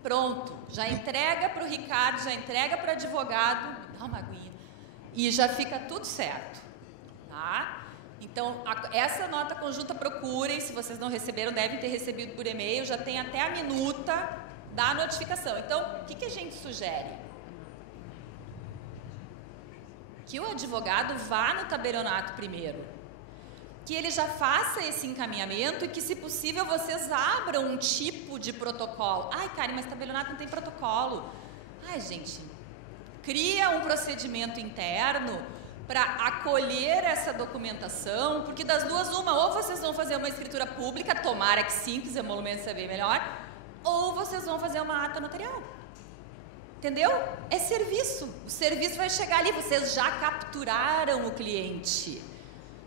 Pronto, já entrega para o Ricardo, já entrega para o advogado, dá uma aguinha, e já fica tudo certo. Tá? Então, essa nota conjunta procurem, se vocês não receberam, devem ter recebido por e-mail, já tem até a minuta da notificação. Então, o que a gente sugere? Que o advogado vá no tabelionato primeiro, que ele já faça esse encaminhamento e que, se possível, vocês abram um tipo de protocolo. Ai, Karen, mas tabelionato não tem protocolo. Ai, gente, cria um procedimento interno para acolher essa documentação, porque das duas uma, ou vocês vão fazer uma escritura pública, tomara que sim, que os emolumentos saber melhor, ou vocês vão fazer uma ata notarial. Entendeu? É serviço. O serviço vai chegar ali. Vocês já capturaram o cliente,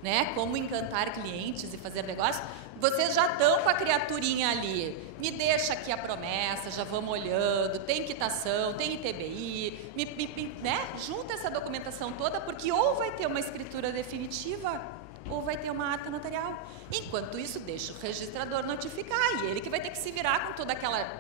né? Como encantar clientes e fazer negócio. Vocês já estão com a criaturinha ali. Me deixa aqui a promessa, já vamos olhando. Tem quitação, tem ITBI, né? Junta essa documentação toda, porque ou vai ter uma escritura definitiva ou vai ter uma ata notarial. Enquanto isso, deixa o registrador notificar, e ele que vai ter que se virar com toda aquela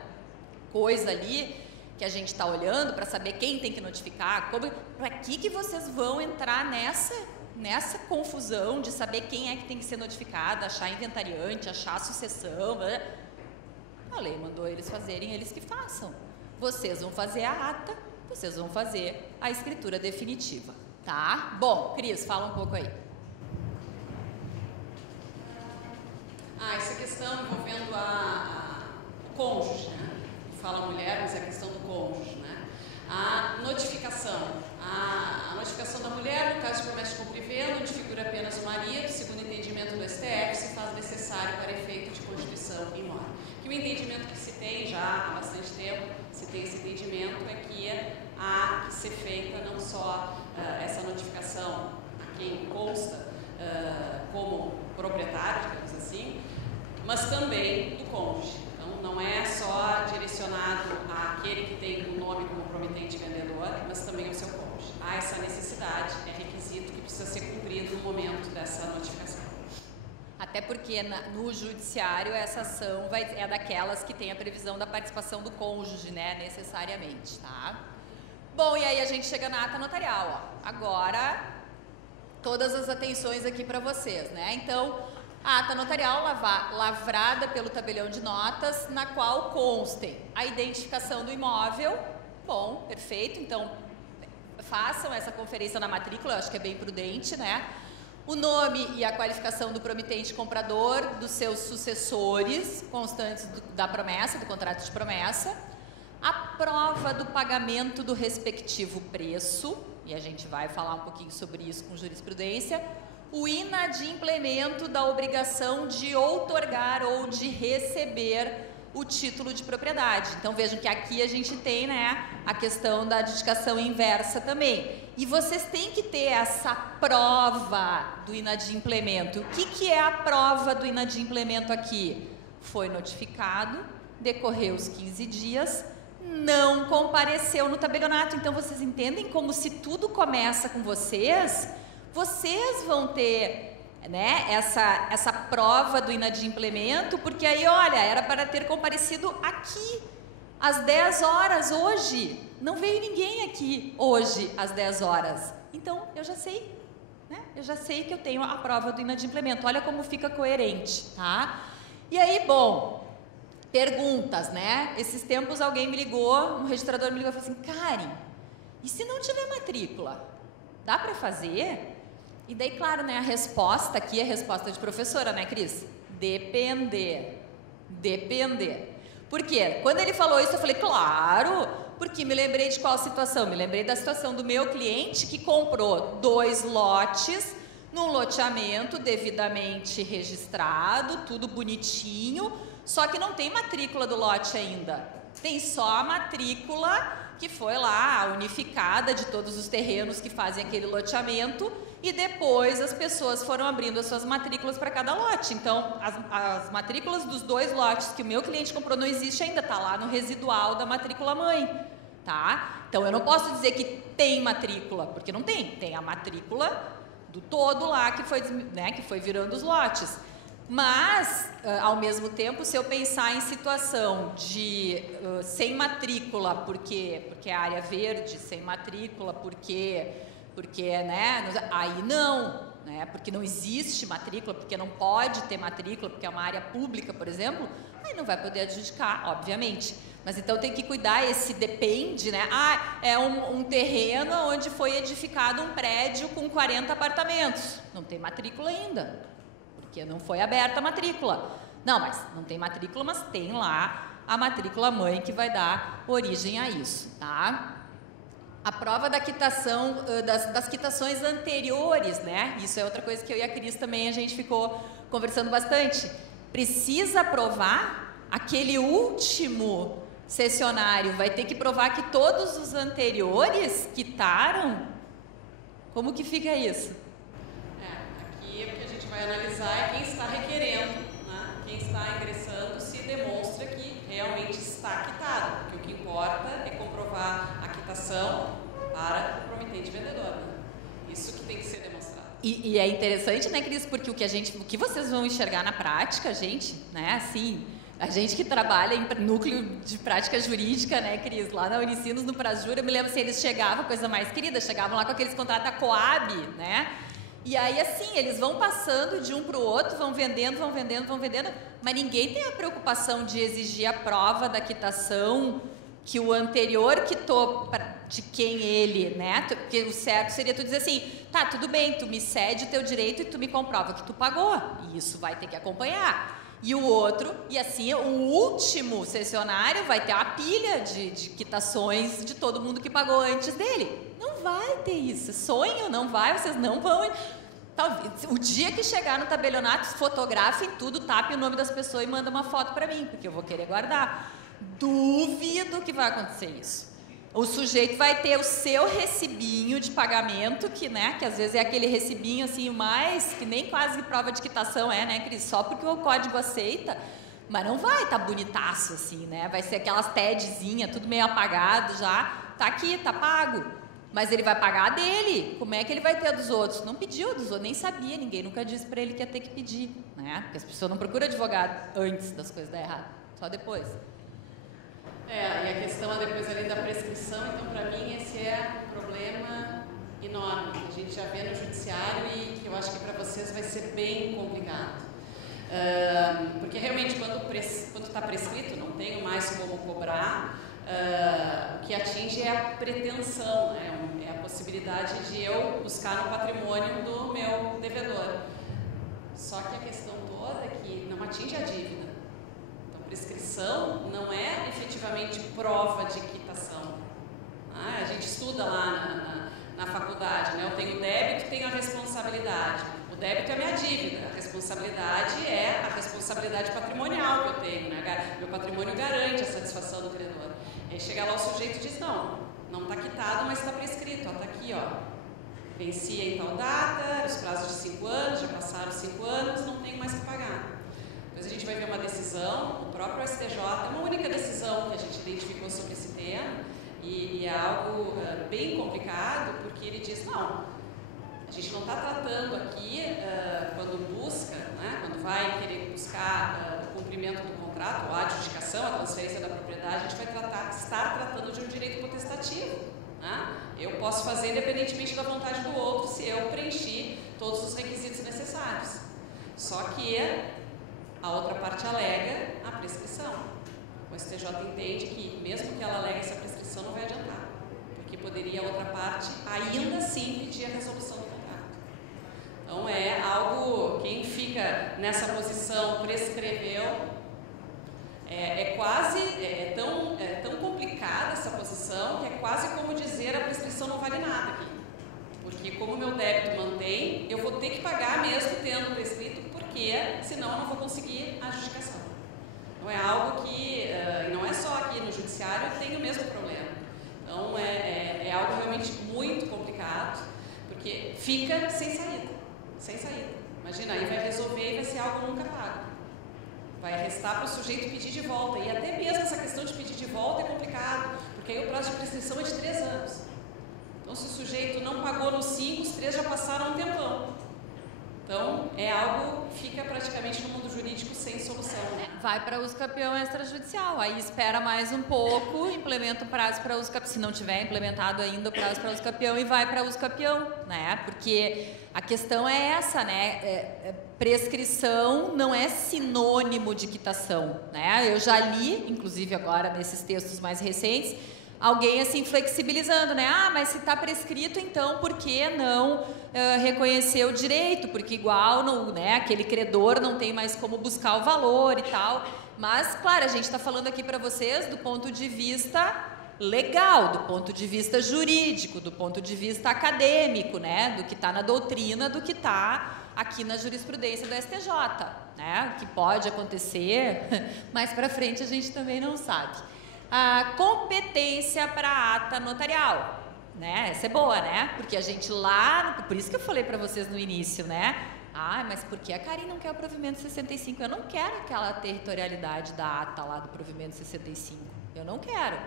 coisa ali que a gente está olhando para saber quem tem que notificar, para que vocês vão entrar nessa confusão de saber quem é que tem que ser notificado, achar inventariante, achar sucessão. A lei mandou eles fazerem, eles que façam. Vocês vão fazer a ata, vocês vão fazer a escritura definitiva, tá? Bom, Cris, fala um pouco aí. Essa questão envolvendo o cônjuge, né? Fala mulher, mas é a questão do cônjuge, né? A notificação da mulher, no caso de promessa de cumprimento, onde figura apenas o marido, segundo o entendimento do STF, se faz necessário para efeito de constituição e mora. Que o entendimento que se tem já há bastante tempo, se tem esse entendimento, é que há que ser feita não só essa notificação a quem consta como proprietário, digamos assim, mas também do cônjuge. Não é só direcionado àquele que tem o nome como promitente vendedor, mas também ao seu cônjuge. Há essa necessidade, é requisito que precisa ser cumprido no momento dessa notificação. Até porque no judiciário essa ação é daquelas que tem a previsão da participação do cônjuge, né, necessariamente, tá? Bom, e aí a gente chega na ata notarial, ó. Agora, todas as atenções aqui para vocês, né? Então, a ata notarial lavrada pelo tabelião de notas, na qual constem a identificação do imóvel. Bom, perfeito, então façam essa conferência na matrícula, eu acho que é bem prudente, né? O nome e a qualificação do promitente comprador, dos seus sucessores constantes da promessa, do contrato de promessa, a prova do pagamento do respectivo preço, e a gente vai falar um pouquinho sobre isso com jurisprudência, o inadimplemento da obrigação de outorgar ou de receber o título de propriedade. Então vejam que aqui a gente tem, né, a questão da adjudicação inversa também. E vocês têm que ter essa prova do inadimplemento. O que é a prova do inadimplemento aqui? Foi notificado, decorreu os 15 dias, não compareceu no tabelionato. Então vocês entendem como, se tudo começa com vocês vão ter, né, essa prova do inadimplemento, porque aí, olha, era para ter comparecido aqui às 10 horas hoje, não veio ninguém aqui hoje às 10 horas, então eu já sei, né, eu já sei que eu tenho a prova do inadimplemento. Olha como fica coerente, tá? E aí, bom, perguntas, né? Esses tempos alguém me ligou, um registrador me ligou e falou assim: Karen, e se não tiver matrícula, dá para fazer? E daí, claro, né, a resposta aqui é a resposta de professora, né, Cris? Depender. Por quê? Quando ele falou isso, eu falei, claro, porque me lembrei de qual situação? Me lembrei da situação do meu cliente que comprou 2 lotes num loteamento devidamente registrado, tudo bonitinho, só que não tem matrícula do lote ainda. Tem só a matrícula que foi lá unificada de todos os terrenos que fazem aquele loteamento, e depois as pessoas foram abrindo as suas matrículas para cada lote. Então, as matrículas dos 2 lotes que o meu cliente comprou não existe ainda, está lá no residual da matrícula mãe, tá? Então, eu não posso dizer que tem matrícula, porque não tem. Tem a matrícula do todo lá que foi, né, que foi virando os lotes. Mas, ao mesmo tempo, se eu pensar em situação de sem matrícula, porque é área verde, sem matrícula, porque né, aí não, né, porque não existe matrícula, porque não pode ter matrícula, porque é uma área pública, por exemplo, aí não vai poder adjudicar, obviamente. Mas então tem que cuidar, esse depende, né? É um terreno onde foi edificado um prédio com 40 apartamentos, não tem matrícula ainda, porque não foi aberta a matrícula. Não, mas não tem matrícula, mas tem lá a matrícula mãe que vai dar origem a isso, tá? A prova da quitação, das quitações anteriores, né? Isso é outra coisa que eu e a Cris também a gente ficou conversando bastante. Precisa provar aquele último cessionário, vai ter que provar que todos os anteriores quitaram? Como que fica isso? Aqui o que a gente vai analisar é quem está requerendo, né? Quem está ingressando se demonstra que realmente está quitado, porque o que importa é comprovar a quitação para o promitente vendedor, né? Isso que tem que ser demonstrado. E é interessante, né, Cris, porque o que vocês vão enxergar na prática, gente, né, assim, a gente que trabalha em núcleo de prática jurídica, né, Cris, lá na Unicinos, no Prasjur, eu me lembro, assim, eles chegavam, coisa mais querida, chegavam lá com aqueles contratos da Coab, né, e aí, assim, eles vão passando de um para o outro, vão vendendo, mas ninguém tem a preocupação de exigir a prova da quitação que o anterior quitou de quem ele, né? Porque o certo seria tu dizer assim, tá, tudo bem, tu me cede o teu direito e tu me comprova que tu pagou, e isso vai ter que acompanhar. E o outro, e assim, o último cessionário vai ter a pilha de quitações de todo mundo que pagou antes dele. Não vai ter isso, sonho, não vai, vocês não vão. Talvez, o dia que chegar no tabelionato, fotografem tudo, tapem o nome das pessoas e mandem uma foto para mim, porque eu vou querer guardar. Duvido que vai acontecer isso. O sujeito vai ter o seu recibinho de pagamento, que, né, que às vezes é aquele recibinho assim, mais, que nem quase prova de quitação né, Cris? Só porque o código aceita, mas não vai estar bonitaço assim, né? Vai ser aquelas TEDzinhas, tudo meio apagado já, tá aqui, tá pago. Mas ele vai pagar a dele, como é que ele vai ter a dos outros? Não pediu a dos outros, nem sabia, ninguém nunca disse para ele que ia ter que pedir, né? Porque as pessoas não procuram advogado antes das coisas dar errado, só depois. E a questão depois ali da prescrição, então para mim esse é um problema enorme, que a gente já vê no judiciário e que eu acho que para vocês vai ser bem complicado. Porque realmente quando está prescrito, não tenho mais como cobrar, o que atinge é a pretensão, é a possibilidade de eu buscar no patrimônio do meu devedor. Só que a questão toda é que não atinge a dívida. Prescrição não é efetivamente prova de quitação. A gente estuda lá na faculdade, né? Eu tenho o débito e tenho a responsabilidade. O débito é a minha dívida, a responsabilidade é a responsabilidade patrimonial que eu tenho, né? Meu patrimônio garante a satisfação do credor. E aí chega lá o sujeito e diz, não está quitado, mas está prescrito, está aqui, vencia em tal data, os prazos de 5 anos, já passaram 5 anos, não tenho mais que pagar. Depois a gente vai ver uma decisão, o próprio STJ, é uma única decisão que a gente identificou sobre esse tema, e é algo bem complicado, porque ele diz, a gente não está tratando aqui, quando busca, né, quando vai querer buscar o cumprimento do contrato, ou a adjudicação, a transferência da propriedade, a gente vai estar tratando de um direito potestativo. Né? Eu posso fazer independentemente da vontade do outro, se eu preencher todos os requisitos necessários. Só que a outra parte alega a prescrição. O STJ entende que, mesmo que ela alegue essa prescrição, não vai adiantar, porque poderia a outra parte ainda assim pedir a resolução do contrato. Então é algo, quem fica nessa posição prescreveu, é tão complicada essa posição que é quase como dizer a prescrição não vale nada aqui. Porque como o meu débito mantém, eu vou ter que pagar é algo que, e não é só aqui no judiciário, tem o mesmo problema. Então é algo realmente muito complicado, porque fica sem saída. Imagina, aí vai resolver e vai ser algo nunca pago. Vai restar para o sujeito pedir de volta. E até mesmo essa questão de pedir de volta é complicado, porque aí o prazo de prescrição é de 3 anos. Então, se o sujeito não pagou nos 5, os 3 já passaram um tempão. Então, é algo que fica praticamente no mundo jurídico sem solução. Vai para uso campeão extrajudicial, aí espera mais um pouco, implementa o prazo para uso campeão, se não tiver implementado ainda o prazo para uso campeão, e vai para uso campeão, né? Porque a questão é essa, né? Prescrição não é sinônimo de quitação, né? Eu já li, inclusive agora nesses textos mais recentes, alguém assim flexibilizando, né? Ah, mas se está prescrito, então por que não reconhecer o direito? Porque igual, não, né, aquele credor não tem mais como buscar o valor e tal. Mas, claro, a gente está falando aqui para vocês do ponto de vista legal, do ponto de vista jurídico, do ponto de vista acadêmico, né? Do que está na doutrina, do que está aqui na jurisprudência do STJ, né? O que pode acontecer mais para frente a gente também não sabe. A competência para ata notarial, né? Essa é boa, né? Porque a gente lá, por isso que eu falei para vocês no início, né? Ah, mas por que a Karen não quer o provimento 65? Eu não quero aquela territorialidade da ata lá do provimento 65. Eu não quero.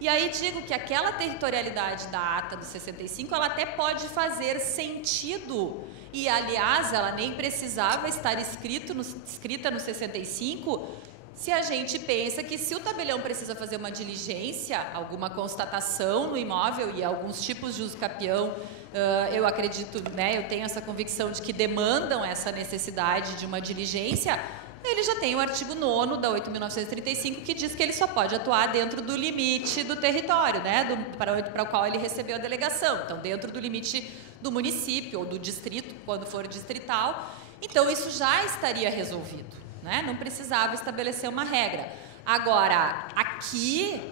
E aí digo que aquela territorialidade da ata do 65, ela até pode fazer sentido. E, aliás, ela nem precisava estar escrita no 65, se a gente pensa que se o tabelião precisa fazer uma diligência, alguma constatação no imóvel e alguns tipos de uso capião, eu acredito, né, eu tenho essa convicção de que demandam essa necessidade de uma diligência, ele já tem o artigo 9º da 8.935 que diz que ele só pode atuar dentro do limite do território, né, para o qual ele recebeu a delegação, então dentro do limite do município ou do distrito, quando for distrital, então isso já estaria resolvido. Né? Não precisava estabelecer uma regra. Agora, aqui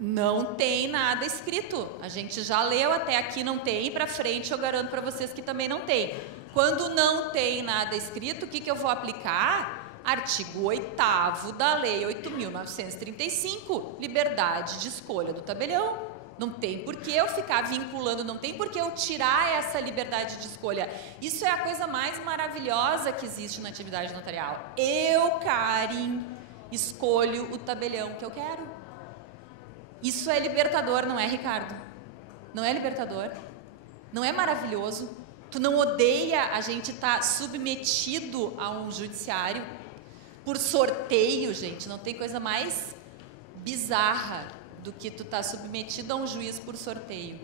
não tem nada escrito. A gente já leu até aqui, não tem, e para frente eu garanto para vocês que também não tem. Quando não tem nada escrito, o que eu vou aplicar? Artigo 8º da Lei 8.935, liberdade de escolha do tabelião. Não tem por que eu ficar vinculando, não tem por que eu tirar essa liberdade de escolha. Isso é a coisa mais maravilhosa que existe na atividade notarial. Eu, Karen, escolho o tabelião que eu quero. Isso é libertador, não é, Ricardo? Não é libertador? Não é maravilhoso? Tu não odeia a gente estar submetido a um judiciário por sorteio, gente? Não tem coisa mais bizarra do que tu tá submetido a um juiz por sorteio,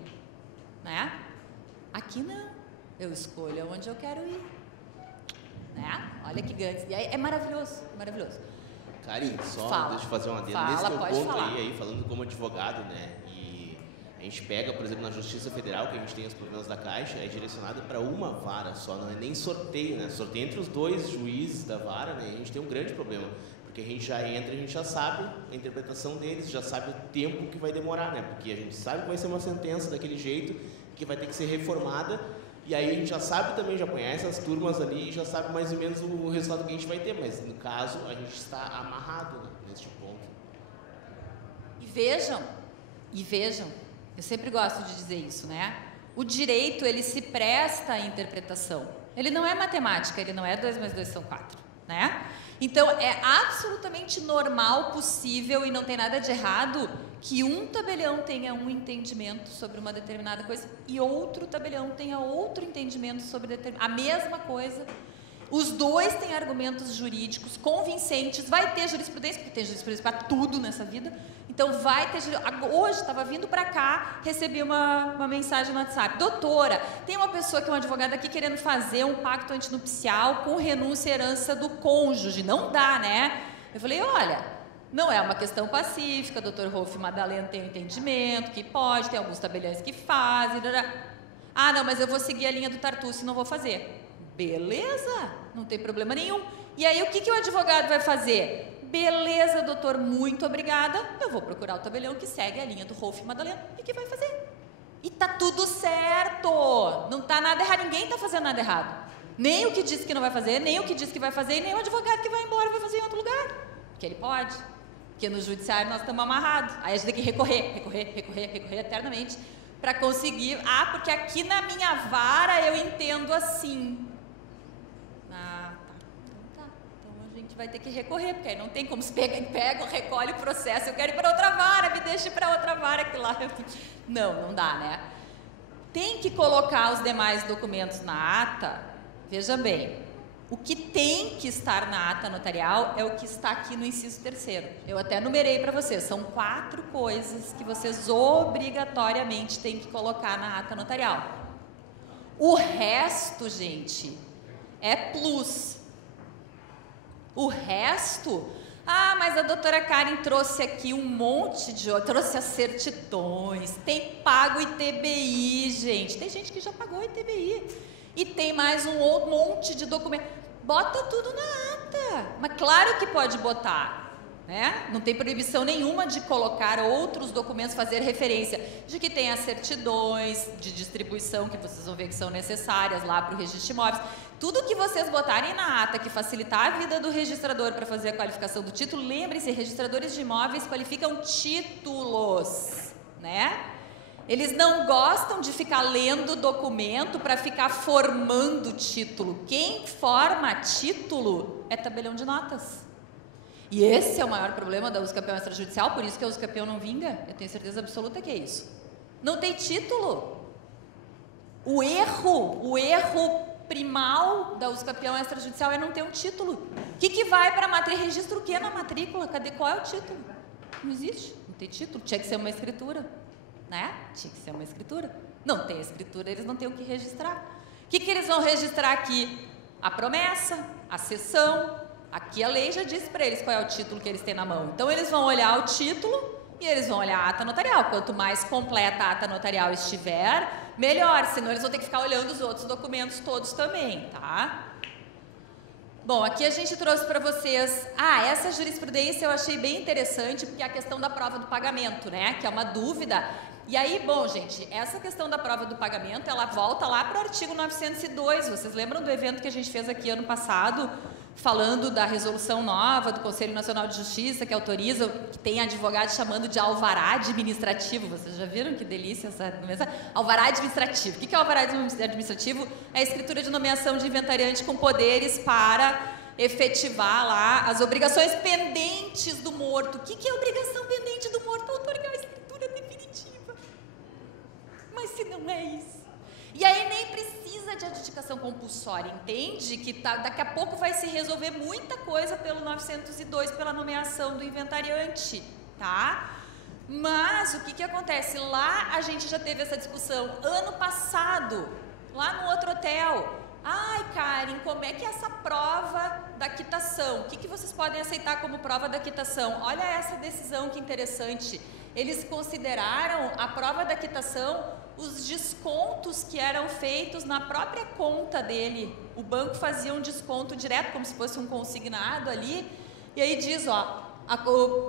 né? Aqui não, eu escolho onde eu quero ir, né? Olha que ganho, e aí é maravilhoso, maravilhoso. Karen, só Fala. deixa eu fazer uma adendo nesse teu ponto aí, falando como advogado, né? E a gente pega, por exemplo, na Justiça Federal, que a gente tem os problemas da Caixa, é direcionado para uma vara só, não é nem sorteio, né? Sorteio entre os 2 juízes da vara, né? E a gente tem um grande problema. Porque a gente já entra, a gente já sabe a interpretação deles, já sabe o tempo que vai demorar, né? Porque a gente sabe que vai ser uma sentença daquele jeito, que vai ter que ser reformada, e aí a gente já sabe também, já conhece as turmas ali, e já sabe mais ou menos o resultado que a gente vai ter, mas no caso a gente está amarrado, né, neste ponto. E vejam, eu sempre gosto de dizer isso, né? O direito, ele se presta à interpretação. Ele não é matemática, ele não é 2 mais 2 são 4, né? Então, é absolutamente normal, possível e não tem nada de errado que um tabelião tenha um entendimento sobre uma determinada coisa e outro tabelião tenha outro entendimento sobre a mesma coisa. Os 2 têm argumentos jurídicos convincentes, vai ter jurisprudência, porque tem jurisprudência para tudo nessa vida, então vai ter jurisprudência. Hoje, estava vindo para cá, recebi uma mensagem no WhatsApp, doutora, tem uma pessoa que é uma advogada aqui querendo fazer um pacto antinupcial com renúncia e herança do cônjuge, não dá, né? Eu falei, olha, não é uma questão pacífica, doutor Rolf Madalena tem um entendimento que pode, tem alguns tabeliões que fazem, ah, não, mas eu vou seguir a linha do Tartucci e não vou fazer. Beleza, não tem problema nenhum. E aí, o que o advogado vai fazer? Beleza, doutor, muito obrigada. Eu vou procurar o tabelião que segue a linha do Rolf Madalena e que vai fazer. E tá tudo certo. Não tá nada errado, ninguém tá fazendo nada errado. Nem o que disse que não vai fazer, nem o que disse que vai fazer, e nem o advogado que vai embora vai fazer em outro lugar. Porque ele pode. Porque no judiciário nós estamos amarrados. Aí a gente tem que recorrer eternamente para conseguir. Ah, porque aqui na minha vara eu entendo assim. Ah, tá. Então tá. Então a gente vai ter que recorrer, porque aí não tem como se pega, recolhe o processo. Eu quero ir para outra vara, me deixe para outra vara que lá. Não dá, né? Tem que colocar os demais documentos na ata. Veja bem. O que tem que estar na ata notarial é o que está aqui no inciso 3º. Eu até numerei para vocês. São 4 coisas que vocês obrigatoriamente têm que colocar na ata notarial. O resto, gente, é plus. O resto... Ah, mas a doutora Karen trouxe aqui um monte de... Trouxe as certidões, tem pago ITBI, gente. Tem gente que já pagou ITBI. E tem mais um monte de documento. Bota tudo na ata. Mas claro que pode botar, né? Não tem proibição nenhuma de colocar outros documentos, fazer referência de que tem as certidões de distribuição, que vocês vão ver que são necessárias lá para o registro de imóveis. Tudo que vocês botarem na ata que facilitar a vida do registrador para fazer a qualificação do título, lembrem-se, registradores de imóveis qualificam títulos, né? Eles não gostam de ficar lendo documento para ficar formando título. Quem forma título é tabelião de notas. E esse é o maior problema da usucapião extrajudicial, por isso que a usucapião não vinga. Eu tenho certeza absoluta que é isso. Não tem título. O erro primal da usucapião extrajudicial é não ter um título. O que vai para a matrícula? Registro o que na matrícula? Cadê? Qual é o título? Não existe. Não tem título. Tinha que ser uma escritura. Né? Tinha que ser uma escritura. Não tem escritura, eles não têm o que registrar. O que eles vão registrar aqui? A promessa, a cessão. Aqui a lei já disse para eles qual é o título que eles têm na mão. Então eles vão olhar o título e eles vão olhar a ata notarial. Quanto mais completa a ata notarial estiver, melhor. Senão eles vão ter que ficar olhando os outros documentos todos também, tá? Bom, aqui a gente trouxe para vocês... essa jurisprudência eu achei bem interessante, porque é a questão da prova do pagamento, né? Que é uma dúvida. E aí, bom, gente, essa questão da prova do pagamento, ela volta lá para o artigo 902. Vocês lembram do evento que a gente fez aqui ano passado, falando da resolução nova do Conselho Nacional de Justiça, que autoriza, que tem advogado chamando de alvará administrativo. Vocês já viram que delícia essa nomeação? Alvará administrativo. O que é alvará administrativo? É a escritura de nomeação de inventariante com poderes para efetivar lá as obrigações pendentes do morto. O que é obrigação pendente do morto? Outorgar a escritura definitiva. Mas se não é isso? E aí nem precisa de adjudicação compulsória, entende? Que daqui a pouco vai se resolver muita coisa pelo 902, pela nomeação do inventariante, tá? Mas o que acontece? Lá a gente já teve essa discussão ano passado, lá no outro hotel. Ai, Karen, como é que é essa prova da quitação? O que vocês podem aceitar como prova da quitação? Olha essa decisão que interessante. Eles consideraram a prova da quitação os descontos que eram feitos na própria conta dele. O banco fazia um desconto direto, como se fosse um consignado ali, e aí diz, a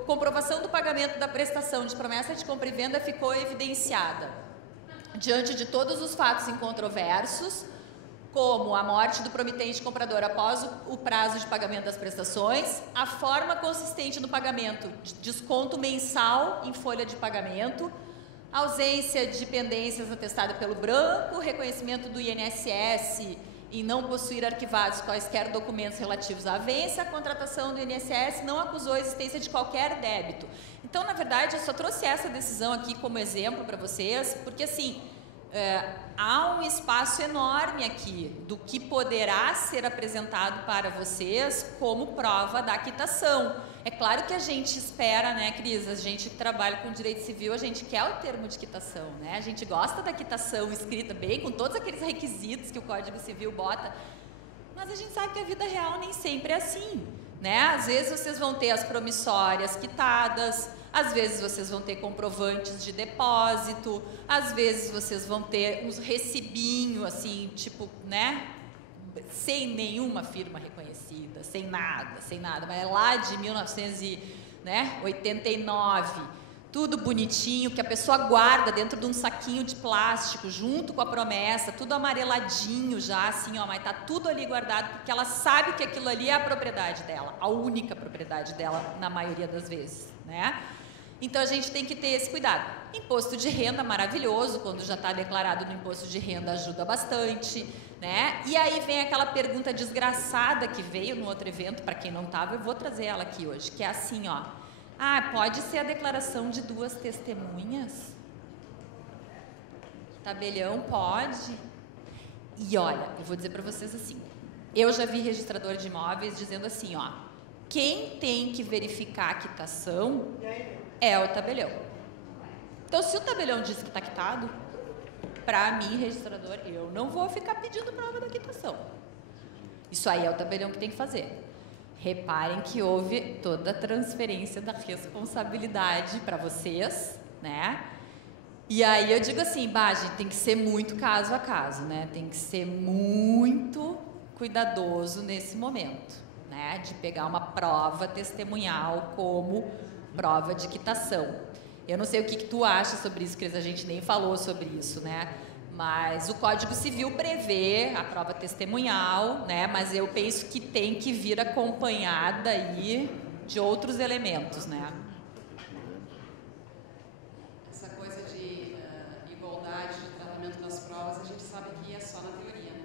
comprovação do pagamento da prestação de promessa de compra e venda ficou evidenciada diante de todos os fatos incontroversos, como a morte do promitente comprador após o prazo de pagamento das prestações, a forma consistente no pagamento de desconto mensal em folha de pagamento, ausência de pendências atestada pelo branco, reconhecimento do INSS em não possuir arquivados quaisquer documentos relativos à avença, a contratação do INSS não acusou a existência de qualquer débito. Então, na verdade, eu só trouxe essa decisão aqui como exemplo para vocês, porque assim, há um espaço enorme aqui do que poderá ser apresentado para vocês como prova da quitação. É claro que a gente espera, né, Cris? A gente que trabalha com direito civil, a gente quer o termo de quitação, né? A gente gosta da quitação escrita bem, com todos aqueles requisitos que o Código Civil bota, mas a gente sabe que a vida real nem sempre é assim, né? Às vezes vocês vão ter as promissórias quitadas, às vezes vocês vão ter comprovantes de depósito, às vezes vocês vão ter uns recibinhos, assim, tipo, né? Sem nenhuma firma reconhecida, sem nada, mas é lá de 1989, tudo bonitinho, que a pessoa guarda dentro de um saquinho de plástico, junto com a promessa, tudo amareladinho já, assim, ó, mas tá tudo ali guardado, porque ela sabe que aquilo ali é a propriedade dela, a única propriedade dela, na maioria das vezes, né? Então, a gente tem que ter esse cuidado. Imposto de renda, maravilhoso, quando já está declarado no imposto de renda, ajuda bastante, né? E aí vem aquela pergunta desgraçada que veio no outro evento, para quem não estava, eu vou trazer ela aqui hoje, que é assim, ó. Ah, pode ser a declaração de 2 testemunhas? Tabelião pode? E olha, eu vou dizer para vocês assim, eu já vi registrador de imóveis dizendo assim, ó, quem tem que verificar a quitação é o tabelião. Então, se o tabelião diz que está quitado, para mim, registrador, eu não vou ficar pedindo prova da quitação. Isso aí é o tabelião que tem que fazer. Reparem que houve toda a transferência da responsabilidade para vocês, né? E aí eu digo assim, gente, tem que ser muito caso a caso, né? Tem que ser muito cuidadoso nesse momento, né? De pegar uma prova testemunhal como prova de quitação. Eu não sei o que tu acha sobre isso, Cris, a gente nem falou sobre isso, né? Mas o Código Civil prevê a prova testemunhal, né? Mas eu penso que tem que vir acompanhada aí de outros elementos, né? Essa coisa de igualdade de tratamento das provas, a gente sabe que é só na teoria, né?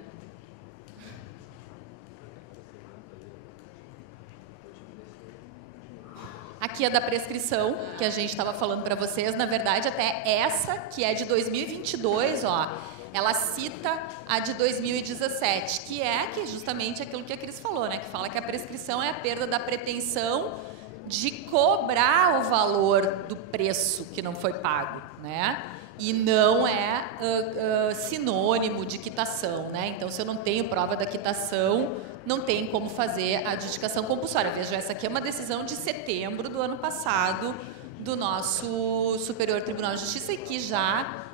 Aqui é da prescrição, que a gente estava falando para vocês, na verdade até essa, que é de 2022, ó, ela cita a de 2017, que é justamente aquilo que a Cris falou, né, que fala que a prescrição é a perda da pretensão de cobrar o valor do preço que não foi pago, né, e não é sinônimo de quitação, né, então se eu não tenho prova da quitação, não tem como fazer a adjudicação compulsória. Veja, essa aqui é uma decisão de setembro do ano passado do nosso Superior Tribunal de Justiça e que já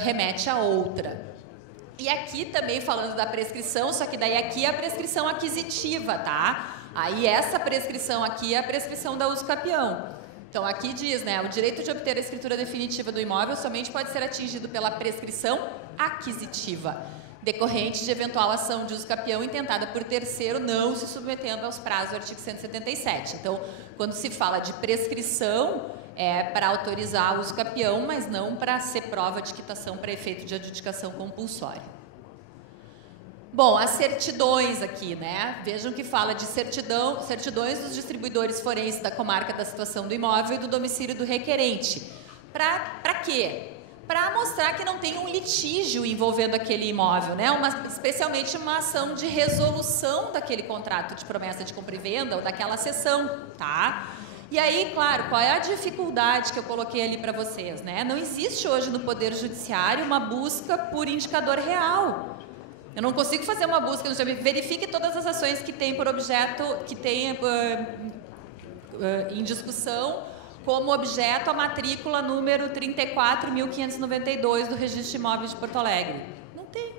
remete a outra. E aqui também falando da prescrição, só que daí aqui é a prescrição aquisitiva, tá? Aí essa prescrição aqui é a prescrição da uso capião. Então aqui diz, né, o direito de obter a escritura definitiva do imóvel somente pode ser atingido pela prescrição aquisitiva, decorrente de eventual ação de uso capião intentada por terceiro, não se submetendo aos prazos do artigo 177. Então, quando se fala de prescrição, é para autorizar o uso capião, mas não para ser prova de quitação para efeito de adjudicação compulsória. Bom, as certidões aqui, né? Vejam que fala de certidões dos distribuidores forenses da comarca da situação do imóvel e do domicílio do requerente. Para quê? Para mostrar que não tem um litígio envolvendo aquele imóvel, né? Especialmente uma ação de resolução daquele contrato de promessa de compra e venda ou daquela cessão, tá? E aí, claro, qual é a dificuldade que eu coloquei ali para vocês, né? Não existe hoje no Poder Judiciário uma busca por indicador real. Eu não consigo fazer uma busca, verifique todas as ações que tem por objeto, que tem em discussão, como objeto a matrícula número 34.592 do Registro de Imóveis de Porto Alegre. Não tem.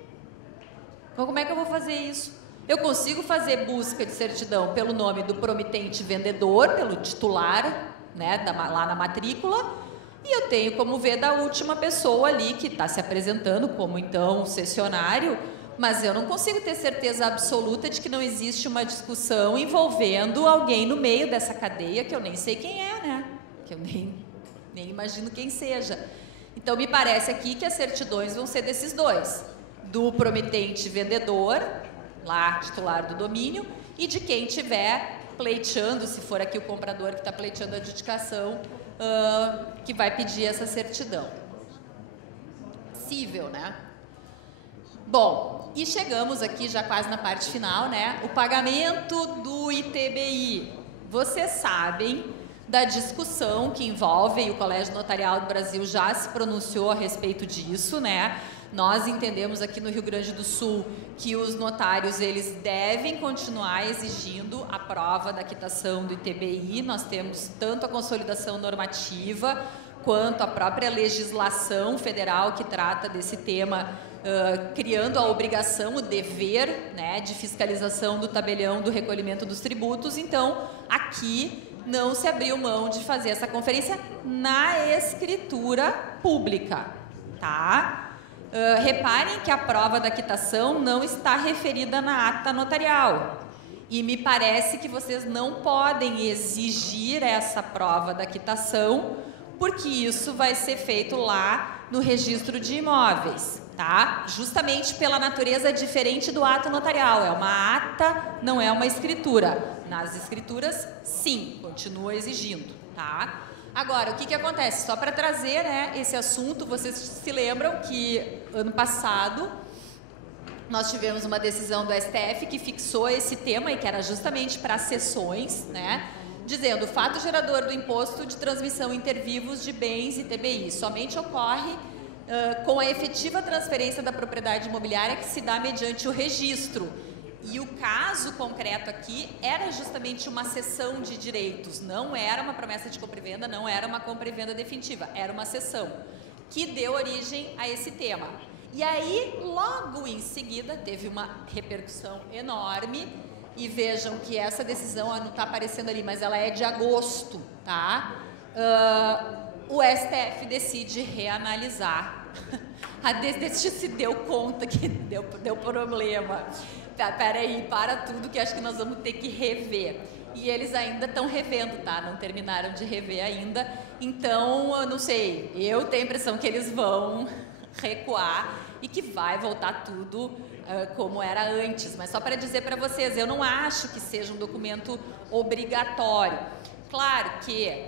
Então, como é que eu vou fazer isso? Eu consigo fazer busca de certidão pelo nome do promitente vendedor, pelo titular, né, lá na matrícula, e eu tenho como ver da última pessoa ali que está se apresentando como, então, cessionário, mas eu não consigo ter certeza absoluta de que não existe uma discussão envolvendo alguém no meio dessa cadeia que eu nem sei quem é, né? Que eu nem imagino quem seja. Então, me parece aqui que as certidões vão ser desses dois. Do promitente vendedor, lá, titular do domínio, e de quem estiver pleiteando, se for aqui o comprador que está pleiteando a adjudicação, que vai pedir essa certidão. Possível, né? Bom, e chegamos aqui já quase na parte final, né? O pagamento do ITBI. Vocês sabem da discussão que envolve, e o Colégio Notarial do Brasil já se pronunciou a respeito disso, né? Nós entendemos aqui no Rio Grande do Sul que os notários, eles devem continuar exigindo a prova da quitação do ITBI. Nós temos tanto a consolidação normativa quanto a própria legislação federal que trata desse tema, criando a obrigação, o dever, né, de fiscalização do tabelião do recolhimento dos tributos. Então, aqui não se abriu mão de fazer essa conferência na escritura pública, tá? Reparem que a prova da quitação não está referida na ata notarial. E me parece que vocês não podem exigir essa prova da quitação, porque isso vai ser feito lá no registro de imóveis, tá? Justamente pela natureza diferente do ato notarial. É uma ata, não é uma escritura. Nas escrituras, sim, continua exigindo, tá? Agora, o que acontece? Só para trazer, né, esse assunto, vocês se lembram que ano passado nós tivemos uma decisão do STF que fixou esse tema e que era justamente para sessões, né, dizendo: o fato gerador do imposto de transmissão intervivos de bens e TBI somente ocorre com a efetiva transferência da propriedade imobiliária que se dá mediante o registro. E o caso concreto aqui era justamente uma cessão de direitos, não era uma promessa de compra e venda, não era uma compra e venda definitiva, era uma cessão que deu origem a esse tema. E aí, logo em seguida, teve uma repercussão enorme, e vejam que essa decisão, não está aparecendo ali, mas ela é de agosto, tá? O STF decide reanalisar. A DST se deu conta que deu problema. Peraí, para tudo que acho que nós vamos ter que rever. E eles ainda estão revendo, tá? Não terminaram de rever ainda. Então, eu não sei, eu tenho a impressão que eles vão recuar e que vai voltar tudo como era antes. Mas só para dizer para vocês, eu não acho que seja um documento obrigatório. Claro que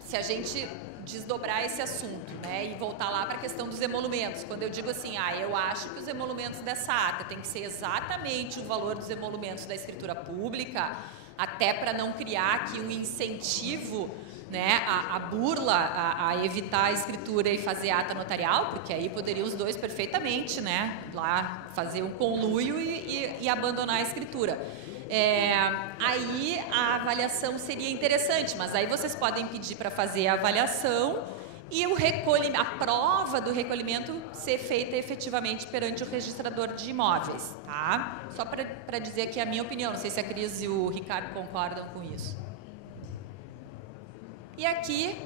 se a gente desdobrar esse assunto, né, e voltar lá para a questão dos emolumentos, quando eu digo assim, eu acho que os emolumentos dessa ata tem que ser exatamente o valor dos emolumentos da escritura pública, até para não criar aqui um incentivo, né, a burla, a evitar a escritura e fazer ata notarial, porque aí poderiam os dois perfeitamente, né, lá fazer um conluio e abandonar a escritura. Aí a avaliação seria interessante, mas aí vocês podem pedir para fazer a avaliação e a prova do recolhimento ser feita efetivamente perante o registrador de imóveis, tá? Só para dizer aqui a minha opinião, não sei se a Cris e o Ricardo concordam com isso. E aqui,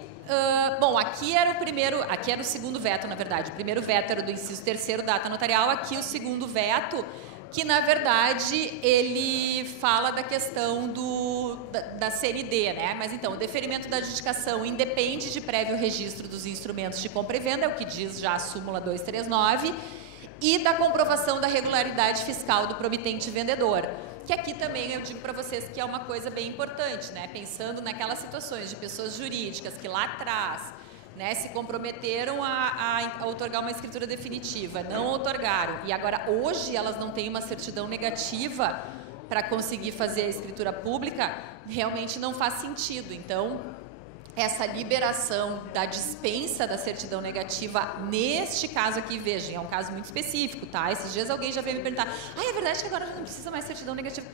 aqui era o segundo veto, na verdade. O primeiro veto era do inciso 3º da ata notarial, aqui o segundo veto, que na verdade ele fala da questão da CND, né? Mas então, o deferimento da adjudicação independe de prévio registro dos instrumentos de compra e venda, é o que diz já a súmula 239, e da comprovação da regularidade fiscal do promitente vendedor. Que aqui também eu digo para vocês que é uma coisa bem importante, né? Pensando naquelas situações de pessoas jurídicas que lá atrás, né, se comprometeram a outorgar uma escritura definitiva, não outorgaram, e agora hoje elas não têm uma certidão negativa para conseguir fazer a escritura pública, realmente não faz sentido. Então, essa liberação da dispensa da certidão negativa, neste caso aqui, vejam, é um caso muito específico, tá? Esses dias alguém já veio me perguntar, é verdade que agora não precisa mais certidão negativa?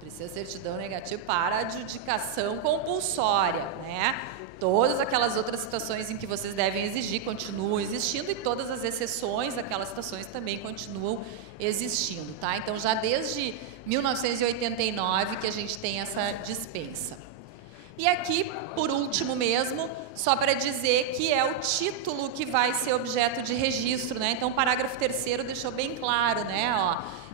Precisa certidão negativa para adjudicação compulsória, né? Todas aquelas outras situações em que vocês devem exigir continuam existindo e todas as exceções àquelas situações também continuam existindo, tá? Então, já desde 1989 que a gente tem essa dispensa. E aqui, por último mesmo, só para dizer que é o título que vai ser objeto de registro, né? Então, o parágrafo 3º deixou bem claro, né?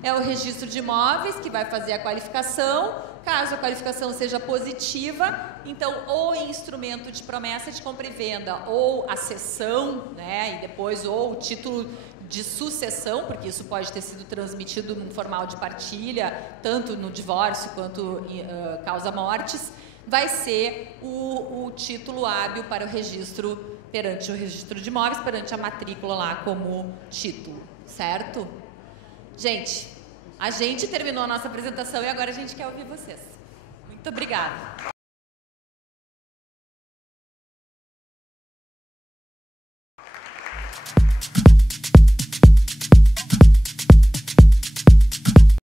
É o registro de imóveis que vai fazer a qualificação. Caso a qualificação seja positiva, então, ou instrumento de promessa de compra e venda, ou a cessão, né? E depois, ou o título de sucessão, porque isso pode ter sido transmitido num formal de partilha, tanto no divórcio quanto causa-mortes, vai ser o título hábil para o registro perante o registro de imóveis, perante a matrícula lá como título, certo? Gente, a gente terminou a nossa apresentação e agora a gente quer ouvir vocês. Muito obrigada.